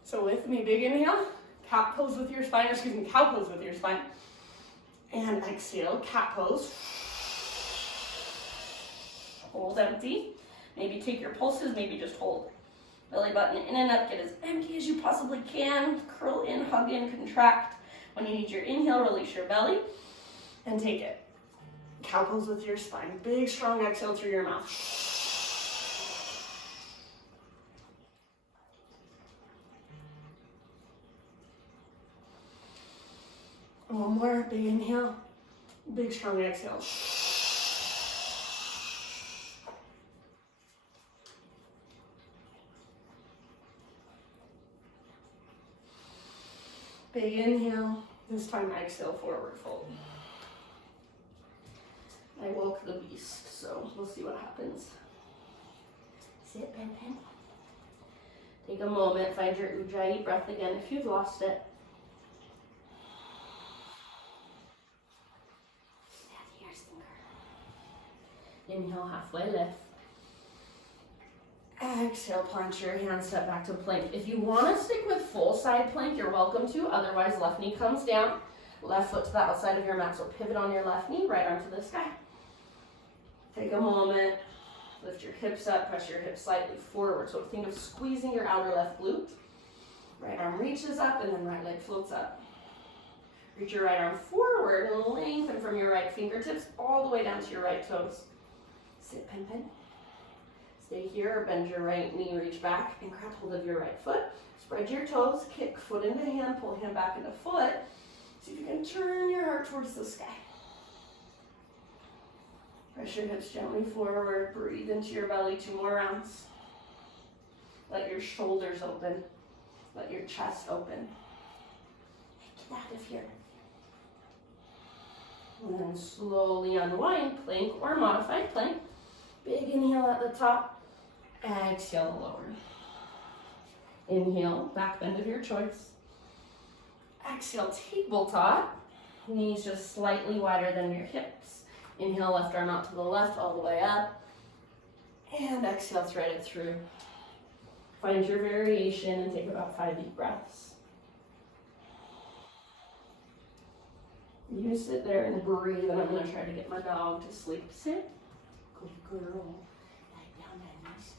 So with me, big inhale, cat pose with your spine, cow pose with your spine. And exhale, cat pose. Hold empty. Maybe take your pulses, maybe just hold. Belly button in and up, get as empty as you possibly can. Curl in, hug in, contract. When you need your inhale, release your belly and take it. Cow pose with your spine. Big, strong exhale through your mouth. One more, big inhale, big, strong exhale. Big inhale, this time exhale, forward fold. I woke the beast, so we'll see what happens. Sit, bend, bend. Take a moment, find your Ujjayi breath again if you've lost it. Inhale, halfway lift. Exhale, planche your hands, step back to plank. If you want to stick with full side plank, you're welcome to. Otherwise, left knee comes down. Left foot to the outside of your mat. So pivot on your left knee, right arm to the sky. Take a moment. Lift your hips up, press your hips slightly forward. So think of squeezing your outer left glute. Right arm reaches up and then right leg floats up. Reach your right arm forward and lengthen from your right fingertips all the way down to your right toes. Sit, pen, pen. Stay here or bend your right knee, reach back and grab hold of your right foot. Spread your toes, kick foot into hand, pull hand back into foot. See if you can turn your heart towards the sky. Press your hips gently forward, breathe into your belly, 2 more rounds. Let your shoulders open, let your chest open. Get out of here. And then slowly unwind, plank or modified plank. Big inhale at the top, exhale the lower. Inhale, back bend of your choice. Exhale, tabletop. Knees just slightly wider than your hips. Inhale, left arm out to the left, all the way up. And exhale, thread it through. Find your variation and take about 5 deep breaths. You sit there and breathe, and I'm going to try to get my dog to sleep. Sit. Good girl. Lie down, my niece.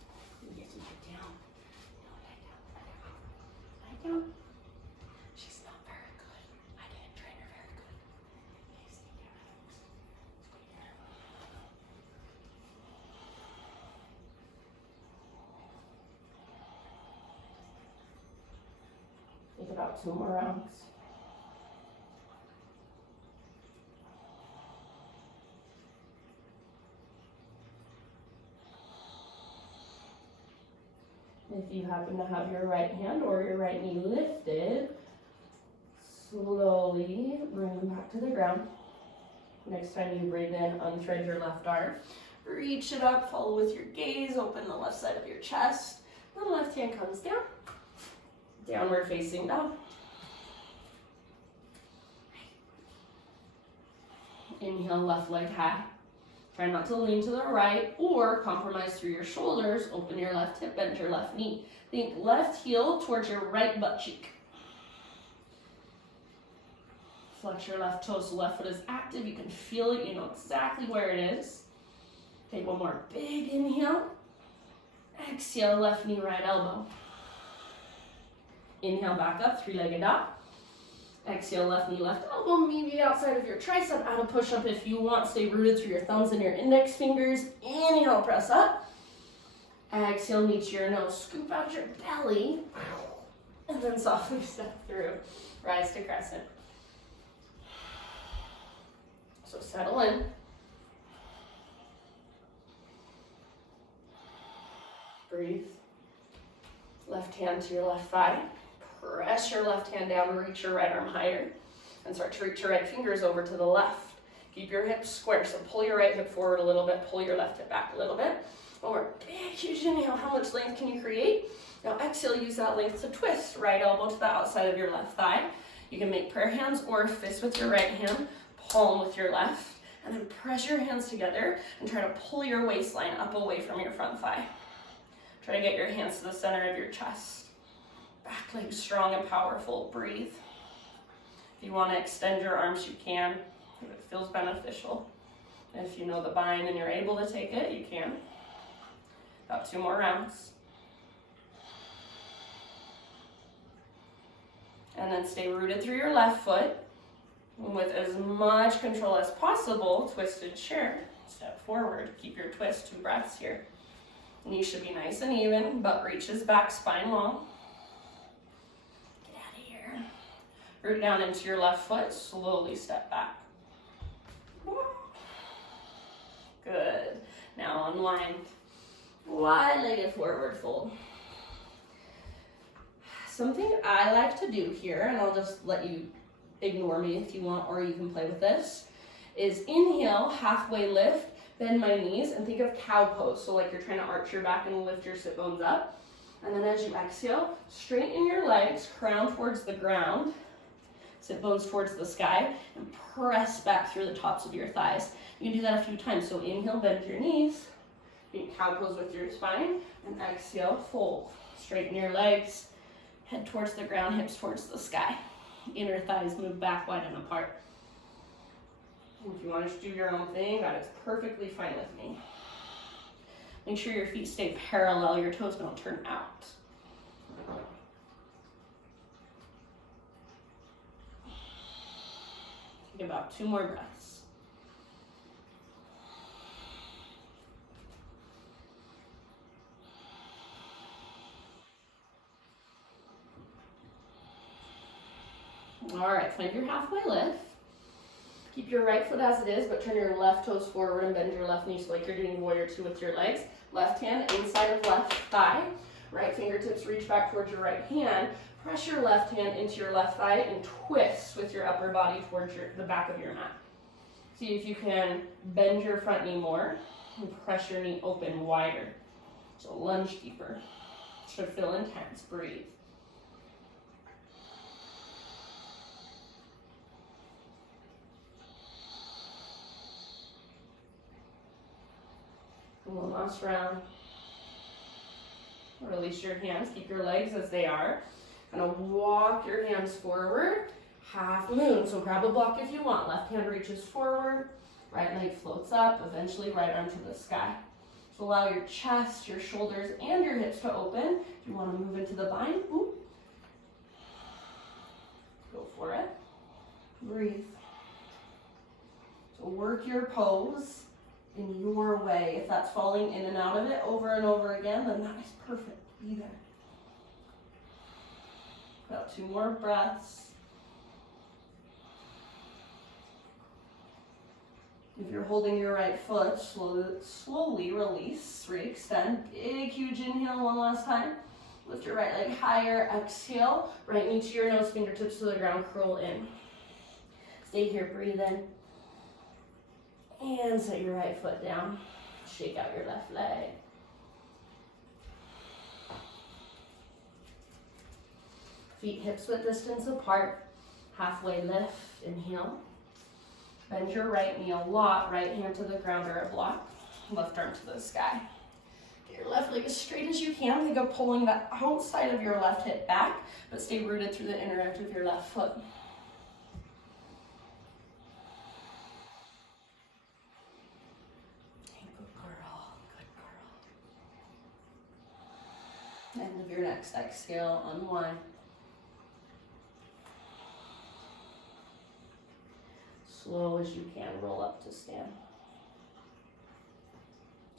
Yes, lie down. No, lie down. Lie down. She's not very good. I didn't train her very good. Yes, take about 2 more rounds. If you happen to have your right hand or your right knee lifted, slowly bring them back to the ground. Next time you breathe in, unthread your left arm. Reach it up, follow with your gaze, open the left side of your chest. Then the left hand comes down. Downward facing dog. Inhale, left leg high. Try not to lean to the right or compromise through your shoulders. Open your left hip, bend your left knee. Think left heel towards your right butt cheek. Flex your left toe so left foot is active. You can feel it. You know exactly where it is. Take one more big inhale. Exhale, left knee, right elbow. Inhale, back up, 3-legged dog. Exhale, left knee, left elbow, maybe outside of your tricep. Add a push-up if you want. Stay rooted through your thumbs and your index fingers. Inhale, press up. Exhale, knee to your nose. Scoop out your belly. And then softly step through. Rise to crescent. So settle in. Breathe. Left hand to your left thigh. Press your left hand down, reach your right arm higher, and start to reach your right fingers over to the left. Keep your hips square, so pull your right hip forward a little bit, pull your left hip back a little bit. One more big, huge inhale. How much length can you create? Now exhale, use that length to twist. Right elbow to the outside of your left thigh. You can make prayer hands or fist with your right hand, palm with your left, and then press your hands together and try to pull your waistline up away from your front thigh. Try to get your hands to the center of your chest. Back leg strong and powerful. Breathe. If you want to extend your arms, you can, if it feels beneficial. And if you know the bind and you're able to take it, you can. About 2 more rounds. And then stay rooted through your left foot. With as much control as possible, twisted chair. Step forward, keep your twist, 2 breaths here. Knees should be nice and even, butt reaches back, spine long. Get out of here. Root down into your left foot, slowly step back. Good. Now unwind. Wide-legged forward fold. Something I like to do here, and I'll just let you ignore me if you want, or you can play with this, is inhale, halfway lift, bend my knees, and think of cow pose. So like you're trying to arch your back and lift your sit bones up. And then as you exhale, straighten your legs, crown towards the ground, sit bones towards the sky, and press back through the tops of your thighs. You can do that a few times. So inhale, bend your knees, be cow pose with your spine, and exhale, fold. Straighten your legs, head towards the ground, hips towards the sky. Inner thighs move back, wide and apart. If you want to do your own thing, that is perfectly fine with me. Make sure your feet stay parallel, your toes don't turn out. Take about 2 more breaths. All right, find your halfway lift. Keep your right foot as it is, but turn your left toes forward and bend your left knee so like you're doing warrior 2 with your legs. Left hand inside of left thigh. Right fingertips reach back towards your right hand. Press your left hand into your left thigh and twist with your upper body towards the back of your mat. See if you can bend your front knee more and press your knee open wider. So lunge deeper. Should feel intense. Breathe. One last round. Release your hands, keep your legs as they are. Kind of walk your hands forward, half moon. So grab a block if you want. Left hand reaches forward, right leg floats up, eventually right arm to the sky. So allow your chest, your shoulders, and your hips to open. If you want to move into the bind, go for it. Breathe. So work your pose in your way. If that's falling in and out of it over and over again, then that is perfect. Be there. About 2 more breaths. If you're holding your right foot, slowly release, re-extend. Big, huge inhale one last time. Lift your right leg higher, exhale. Right knee to your nose, fingertips to the ground, curl in. Stay here, breathe in. And set your right foot down. Shake out your left leg. Feet hips width distance apart. Halfway lift, inhale. Bend your right knee a lot. Right hand to the ground or a block. Left arm to the sky. Get your left leg as straight as you can. Think of pulling the outside of your left hip back, but stay rooted through the inner edge of your left foot. End of your next exhale, unwind. Slow as you can, roll up to stand.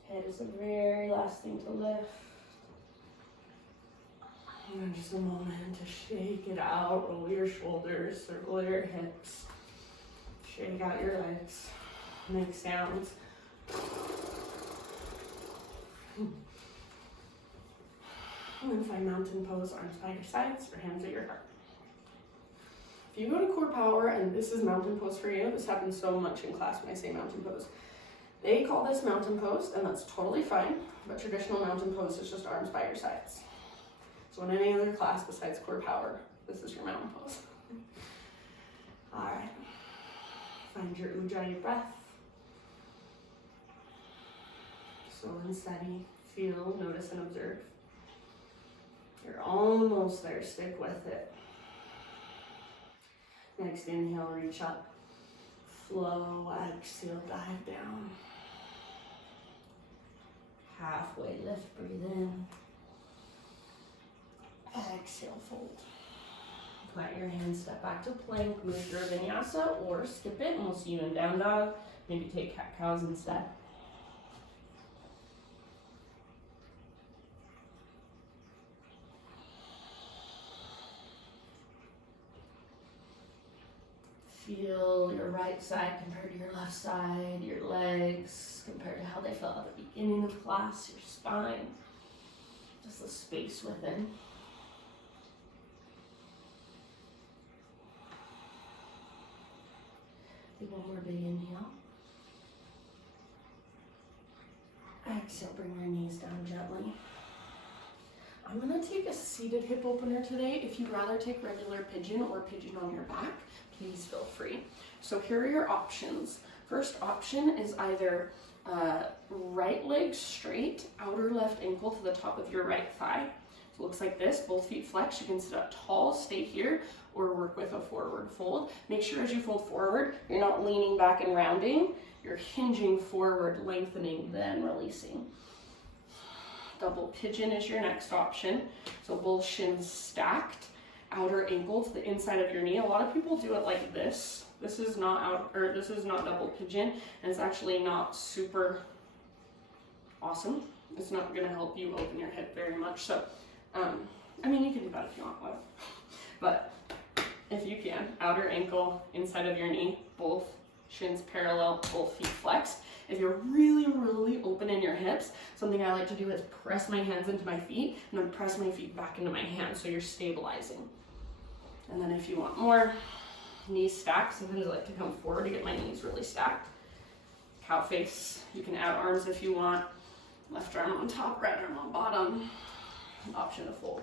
Head is the very last thing to lift. And then just a moment to shake it out, roll your shoulders, circle your hips, shake out your legs, make sounds. And then find mountain pose, arms by your sides or hands at your heart. If you go to core power and this is mountain pose for you, this happens so much in class when I say mountain pose. They call this mountain pose, and that's totally fine, but traditional mountain pose is just arms by your sides. So in any other class besides core power, this is your mountain pose. All right, find your ujjayi breath. Slow and steady, feel, notice, and observe. You're almost there, stick with it. Next inhale, reach up. Flow, exhale, dive down. Halfway lift, breathe in. Exhale, fold. Plant your hands, step back to plank, move through a vinyasa or skip it, and we'll see you in down dog. Maybe take cat-cows instead. Feel your right side compared to your left side, your legs compared to how they felt at the beginning of class, your spine, just the space within. Do one more big inhale. Exhale, bring your knees down gently. I'm gonna take a seated hip opener today. If you'd rather take regular pigeon or pigeon on your back, please feel free. So here are your options. First option is either right leg straight, outer left ankle to the top of your right thigh. So it looks like this, both feet flex. You can sit up tall, stay here, or work with a forward fold. Make sure as you fold forward, you're not leaning back and rounding. You're hinging forward, lengthening, then releasing. Double pigeon is your next option. So both shins stacked, outer ankle to the inside of your knee. A lot of people do it like this. This is not double pigeon, and it's actually not super awesome. It's not gonna help you open your hip very much. So, I mean, you can do that if you want, whatever. But if you can, outer ankle, inside of your knee, both shins parallel, both feet flexed. If you're really, really open in your hips, something I like to do is press my hands into my feet and then press my feet back into my hands so you're stabilizing. And then if you want more, knees stacked. Sometimes I like to come forward to get my knees really stacked. Cow face. You can add arms if you want. Left arm on top, right arm on bottom. Option to fold.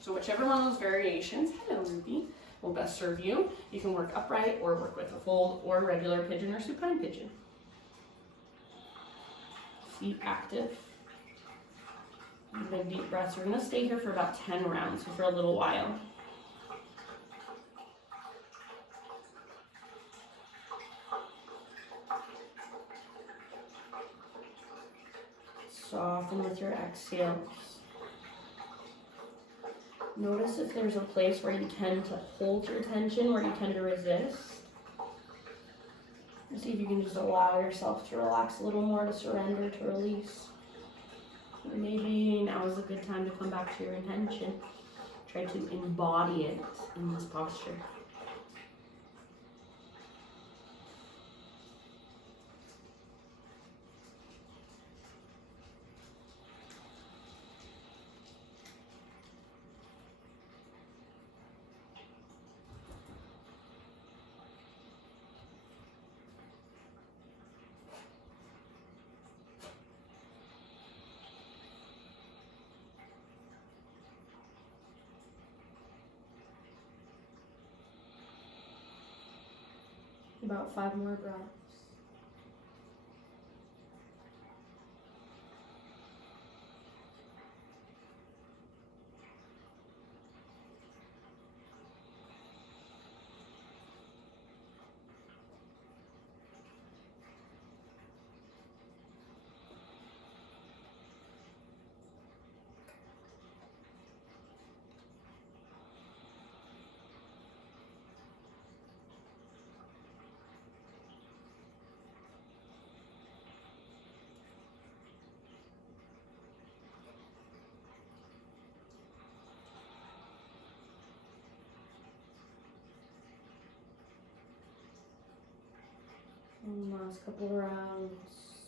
So whichever one of those variations, hello Ruby, will best serve you. You can work upright or work with a fold or regular pigeon or supine pigeon. Feet active. Big deep breaths. We're gonna stay here for about 10 rounds, so for a little while. Soften with your exhales. Notice if there's a place where you tend to hold your tension, where you tend to resist. And see if you can just allow yourself to relax a little more, to surrender, to release. And maybe now is a good time to come back to your intention. Try to embody it in this posture. About 5 more breaths. And last couple rounds.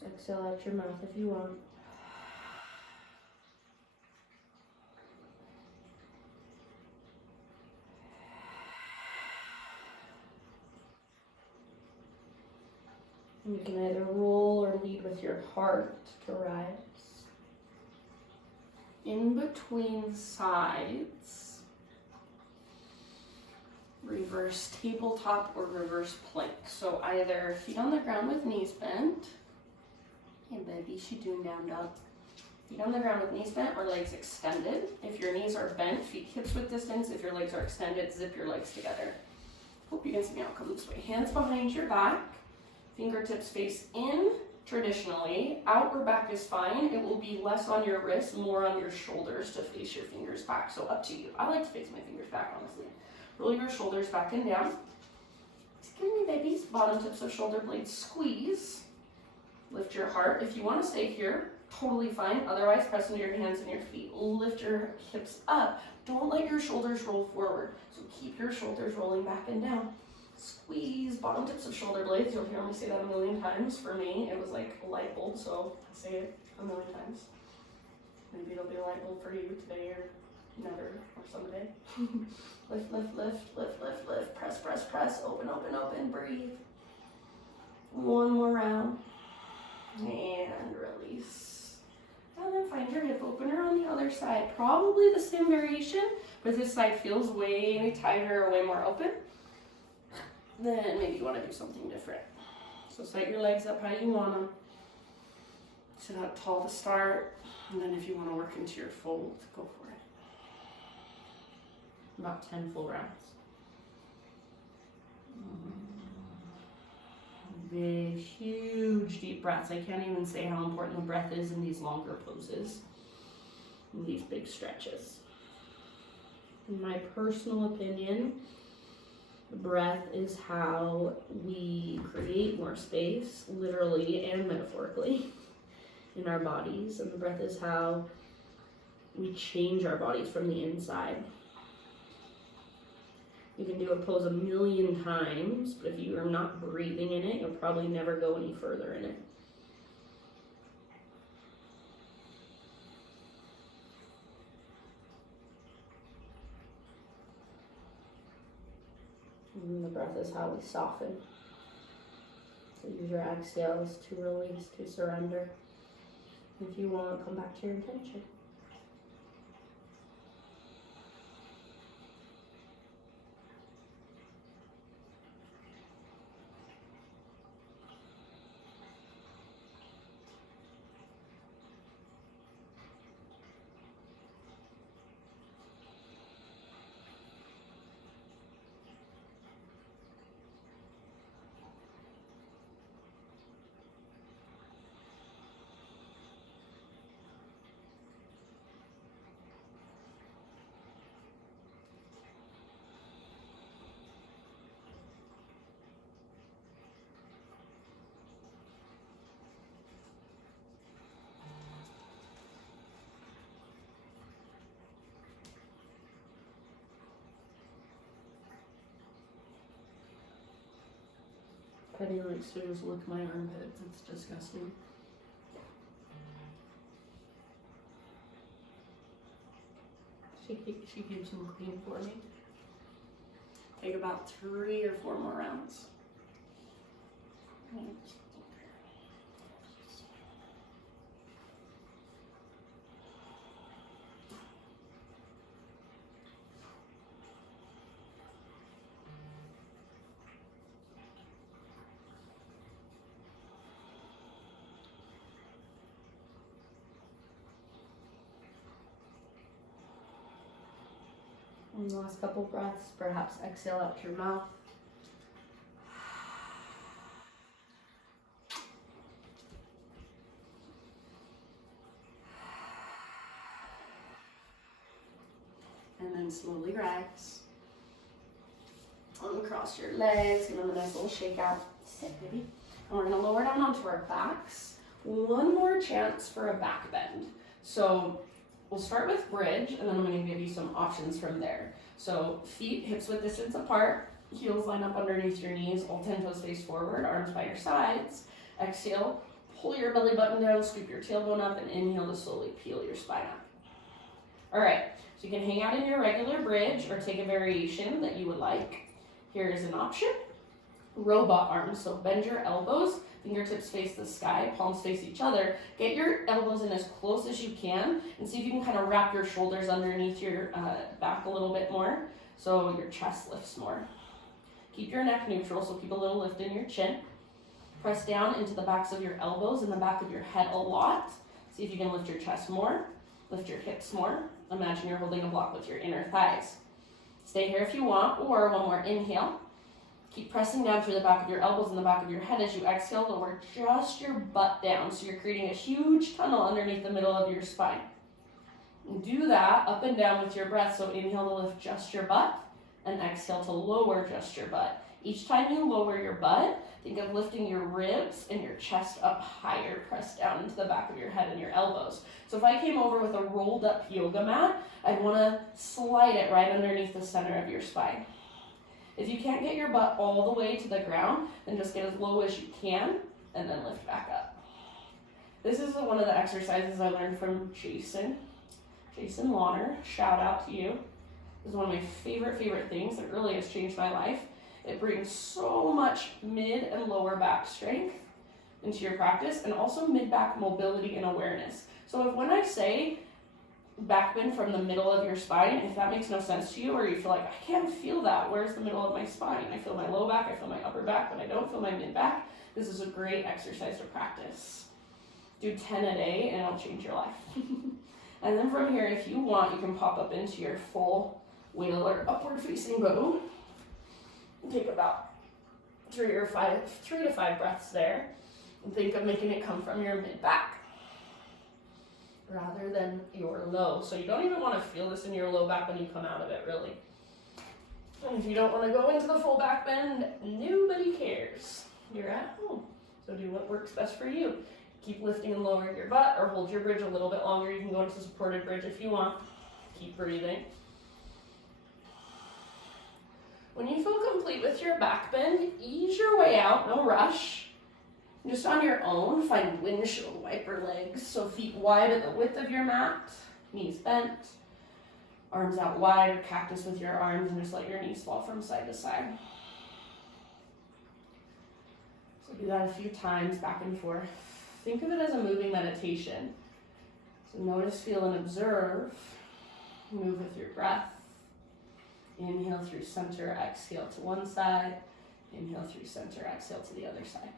Exhale out your mouth if you want. You can either roll or lead with your heart to rise. In between sides, reverse tabletop or reverse plank. So either feet on the ground with knees bent. Hey baby, she doing down dog. Feet on the ground with knees bent or legs extended. If your knees are bent, feet hips width distance. If your legs are extended, zip your legs together. Hope you can see me. I'll come this way. Hands behind your back. Fingertips face in traditionally. Out or back is fine. It will be less on your wrists, more on your shoulders to face your fingers back. So up to you. I like to face my fingers back, honestly. Roll your shoulders back and down. Excuse me, babies. Bottom tips of shoulder blades squeeze. Lift your heart. If you want to stay here, totally fine. Otherwise, press into your hands and your feet. Lift your hips up. Don't let your shoulders roll forward. So keep your shoulders rolling back and down. Squeeze bottom tips of shoulder blades. You'll hear me say that a million times. For me, it was like a light bulb, so I say it a million times. Maybe it'll be a light bulb for you today or never or someday. Lift, lift, lift, lift, lift, lift. Press, press, press. Open, open, open. Breathe. One more round. And release. And then find your hip opener on the other side. Probably the same variation, but this side feels way tighter or way more open. Then maybe you want to do something different. So set your legs up how you want them. Sit up tall to start. And then if you want to work into your fold, go for it. About 10 full rounds. Big, huge, deep breaths. I can't even say how important the breath is in these longer poses, in these big stretches. In my personal opinion, the breath is how we create more space, literally and metaphorically, in our bodies. And the breath is how we change our bodies from the inside. You can do a pose a million times, but if you are not breathing in it, you'll probably never go any further in it. And the breath is how we soften. So use your exhales to release, to surrender. If you want, come back to your intention. Penny likes to just lick my armpits. It's disgusting. She keeps them clean for me. Take about 3 or 4 more rounds. And the last couple breaths, perhaps exhale out your mouth. And then slowly rise. Uncross your legs, give them a nice little shake out. Sit, baby. And we're gonna lower down onto our backs. One more chance for a back bend. So we'll start with bridge, and then I'm going to give you some options from there. So feet hips width distance apart, heels line up underneath your knees, all 10 toes face forward, arms by your sides. Exhale, pull your belly button down, scoop your tailbone up, and inhale to slowly peel your spine up. All right, so you can hang out in your regular bridge or take a variation that you would like. Here is an option. Robot arms, so bend your elbows, fingertips face the sky, palms face each other. Get your elbows in as close as you can and see if you can kind of wrap your shoulders underneath your back a little bit more so your chest lifts more. Keep your neck neutral, so keep a little lift in your chin. Press down into the backs of your elbows and the back of your head a lot. See if you can lift your chest more, lift your hips more. Imagine you're holding a block with your inner thighs. Stay here if you want, or one more inhale. Keep pressing down through the back of your elbows and the back of your head. As you exhale, lower just your butt down. So you're creating a huge tunnel underneath the middle of your spine. And do that up and down with your breath. So inhale to lift just your butt. and exhale to lower just your butt. Each time you lower your butt, think of lifting your ribs and your chest up higher, press down into the back of your head and your elbows. So if I came over with a rolled up yoga mat, I'd want to slide it right underneath the center of your spine. If you can't get your butt all the way to the ground, then just get as low as you can and then lift back up. This is one of the exercises I learned from Jason Lawner. Shout out to you. This is one of my favorite things that really has changed my life. It brings so much mid and lower back strength into your practice, and also mid-back mobility and awareness. So when I say back bend from the middle of your spine, if that makes no sense to you, or you feel like, I can't feel that, where's the middle of my spine? I feel my low back, I feel my upper back, but I don't feel my mid-back. This is a great exercise to practice. Do 10 a day and it'll change your life. And then from here, if you want, you can pop up into your full wheel or upward facing bow. Take about 3 to 5 breaths there, and think of making it come from your mid-back rather than your low. So you don't even want to feel this in your low back when you come out of it, really. And if you don't want to go into the full back bend, nobody cares. You're at home. So do what works best for you. Keep lifting and lowering your butt, or hold your bridge a little bit longer. You can go into supported bridge if you want. Keep breathing. When you feel complete with your back bend, ease your way out, no rush. Just on your own, find windshield wiper legs. So feet wide at the width of your mat, knees bent, arms out wide, or cactus with your arms, and just let your knees fall from side to side. So do that a few times, back and forth. Think of it as a moving meditation. So notice, feel, and observe. Move with your breath. Inhale through center, exhale to one side. Inhale through center, exhale to the other side.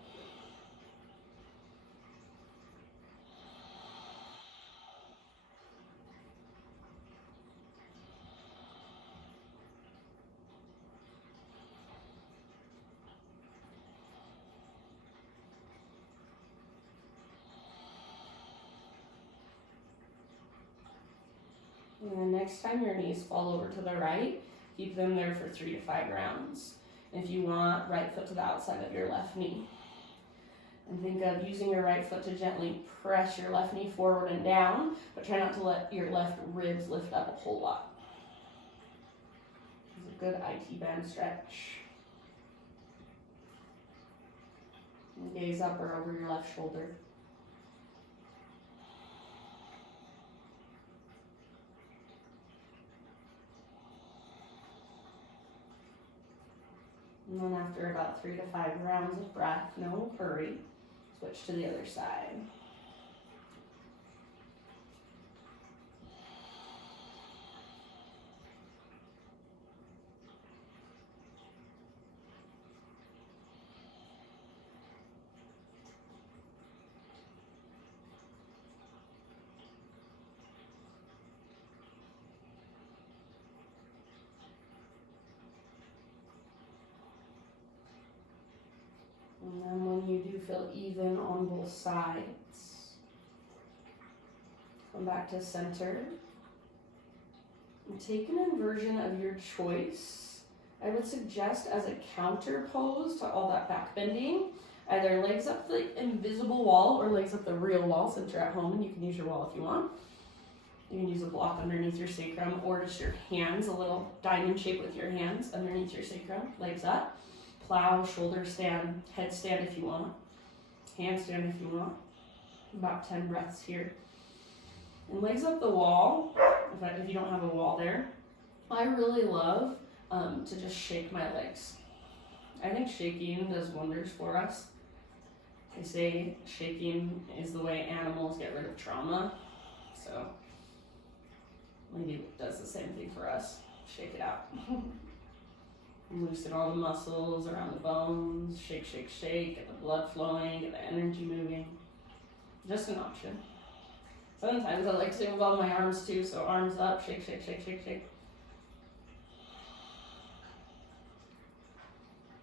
And then next time your knees fall over to the right, keep them there for 3 to 5 rounds. If you want, right foot to the outside of your left knee. And think of using your right foot to gently press your left knee forward and down, but try not to let your left ribs lift up a whole lot. It's a good IT band stretch. And gaze up or over your left shoulder. And then after about 3 to 5 rounds of breath, no hurry, switch to the other side. And then when you do feel even on both sides, come back to center. And take an inversion of your choice. I would suggest as a counter pose to all that back bending, either legs up the invisible wall or legs up the real wall since you're at home, and you can use your wall if you want. You can use a block underneath your sacrum, or just your hands, a little diamond shape with your hands underneath your sacrum, legs up. Plow, shoulder stand, headstand if you want, handstand if you want. About 10 breaths here. And legs up the wall, if you don't have a wall there. I really love to just shake my legs. I think shaking does wonders for us. They say shaking is the way animals get rid of trauma. So maybe it does the same thing for us. Shake it out. Loosen all the muscles around the bones. Shake, shake, shake. Get the blood flowing. Get the energy moving. Just an option. Sometimes I like to involve my arms too. So arms up. Shake, shake, shake, shake, shake.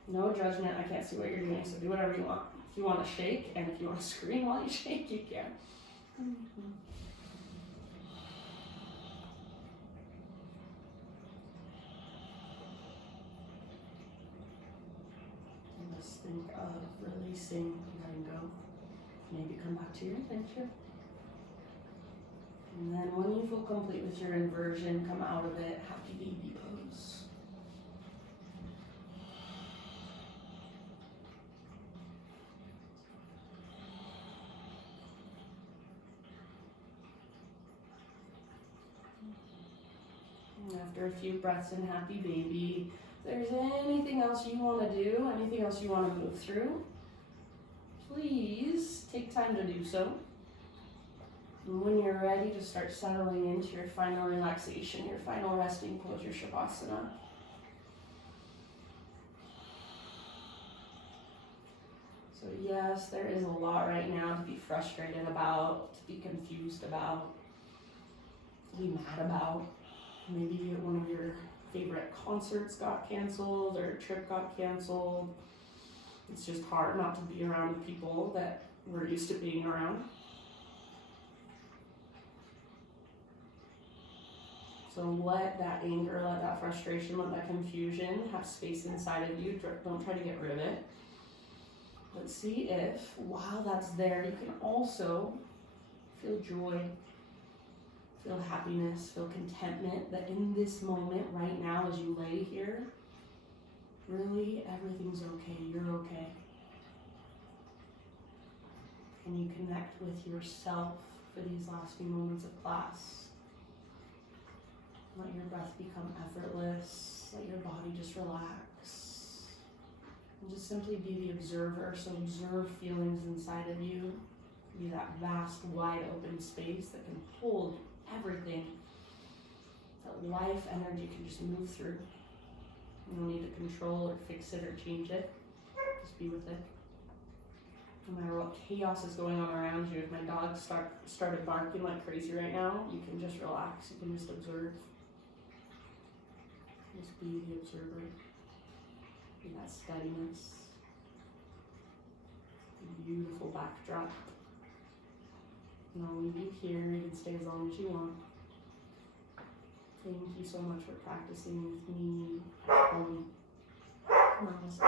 No judgment. I can't see what you're doing. So do whatever you want. If you want to shake and if you want to scream while you shake, you can. think of releasing, letting go. Maybe come back to your intention. And then when you feel complete with your inversion, come out of it, happy baby pose. And after a few breaths in happy baby, if there's anything else you want to do, anything else you want to move through, please take time to do so. And when you're ready to start settling into your final relaxation, your final resting pose, your Shavasana. So yes, there is a lot right now to be frustrated about, to be confused about, to be mad about. Maybe one of your favorite concerts got canceled or a trip got canceled. It's just hard not to be around people that we're used to being around. So let that anger, let that frustration, let that confusion have space inside of you. Don't try to get rid of it. But see if, while that's there, you can also feel joy, feel happiness, feel contentment, that in this moment right now as you lay here, really everything's okay, you're okay. Can you connect with yourself for these last few moments of class? Let your breath become effortless, let your body just relax. And just simply be the observer, so observe feelings inside of you. Be that vast, wide open space that can hold everything. That life energy can just move through. You don't need to control or fix it or change it. Just be with it. No matter what chaos is going on around you, if my dog started barking like crazy right now, you can just relax, you can just observe. Just be the observer. Be that steadiness. Beautiful backdrop. And I'll leave you here. You can stay as long as you want. Thank you so much for practicing with me. Namaste.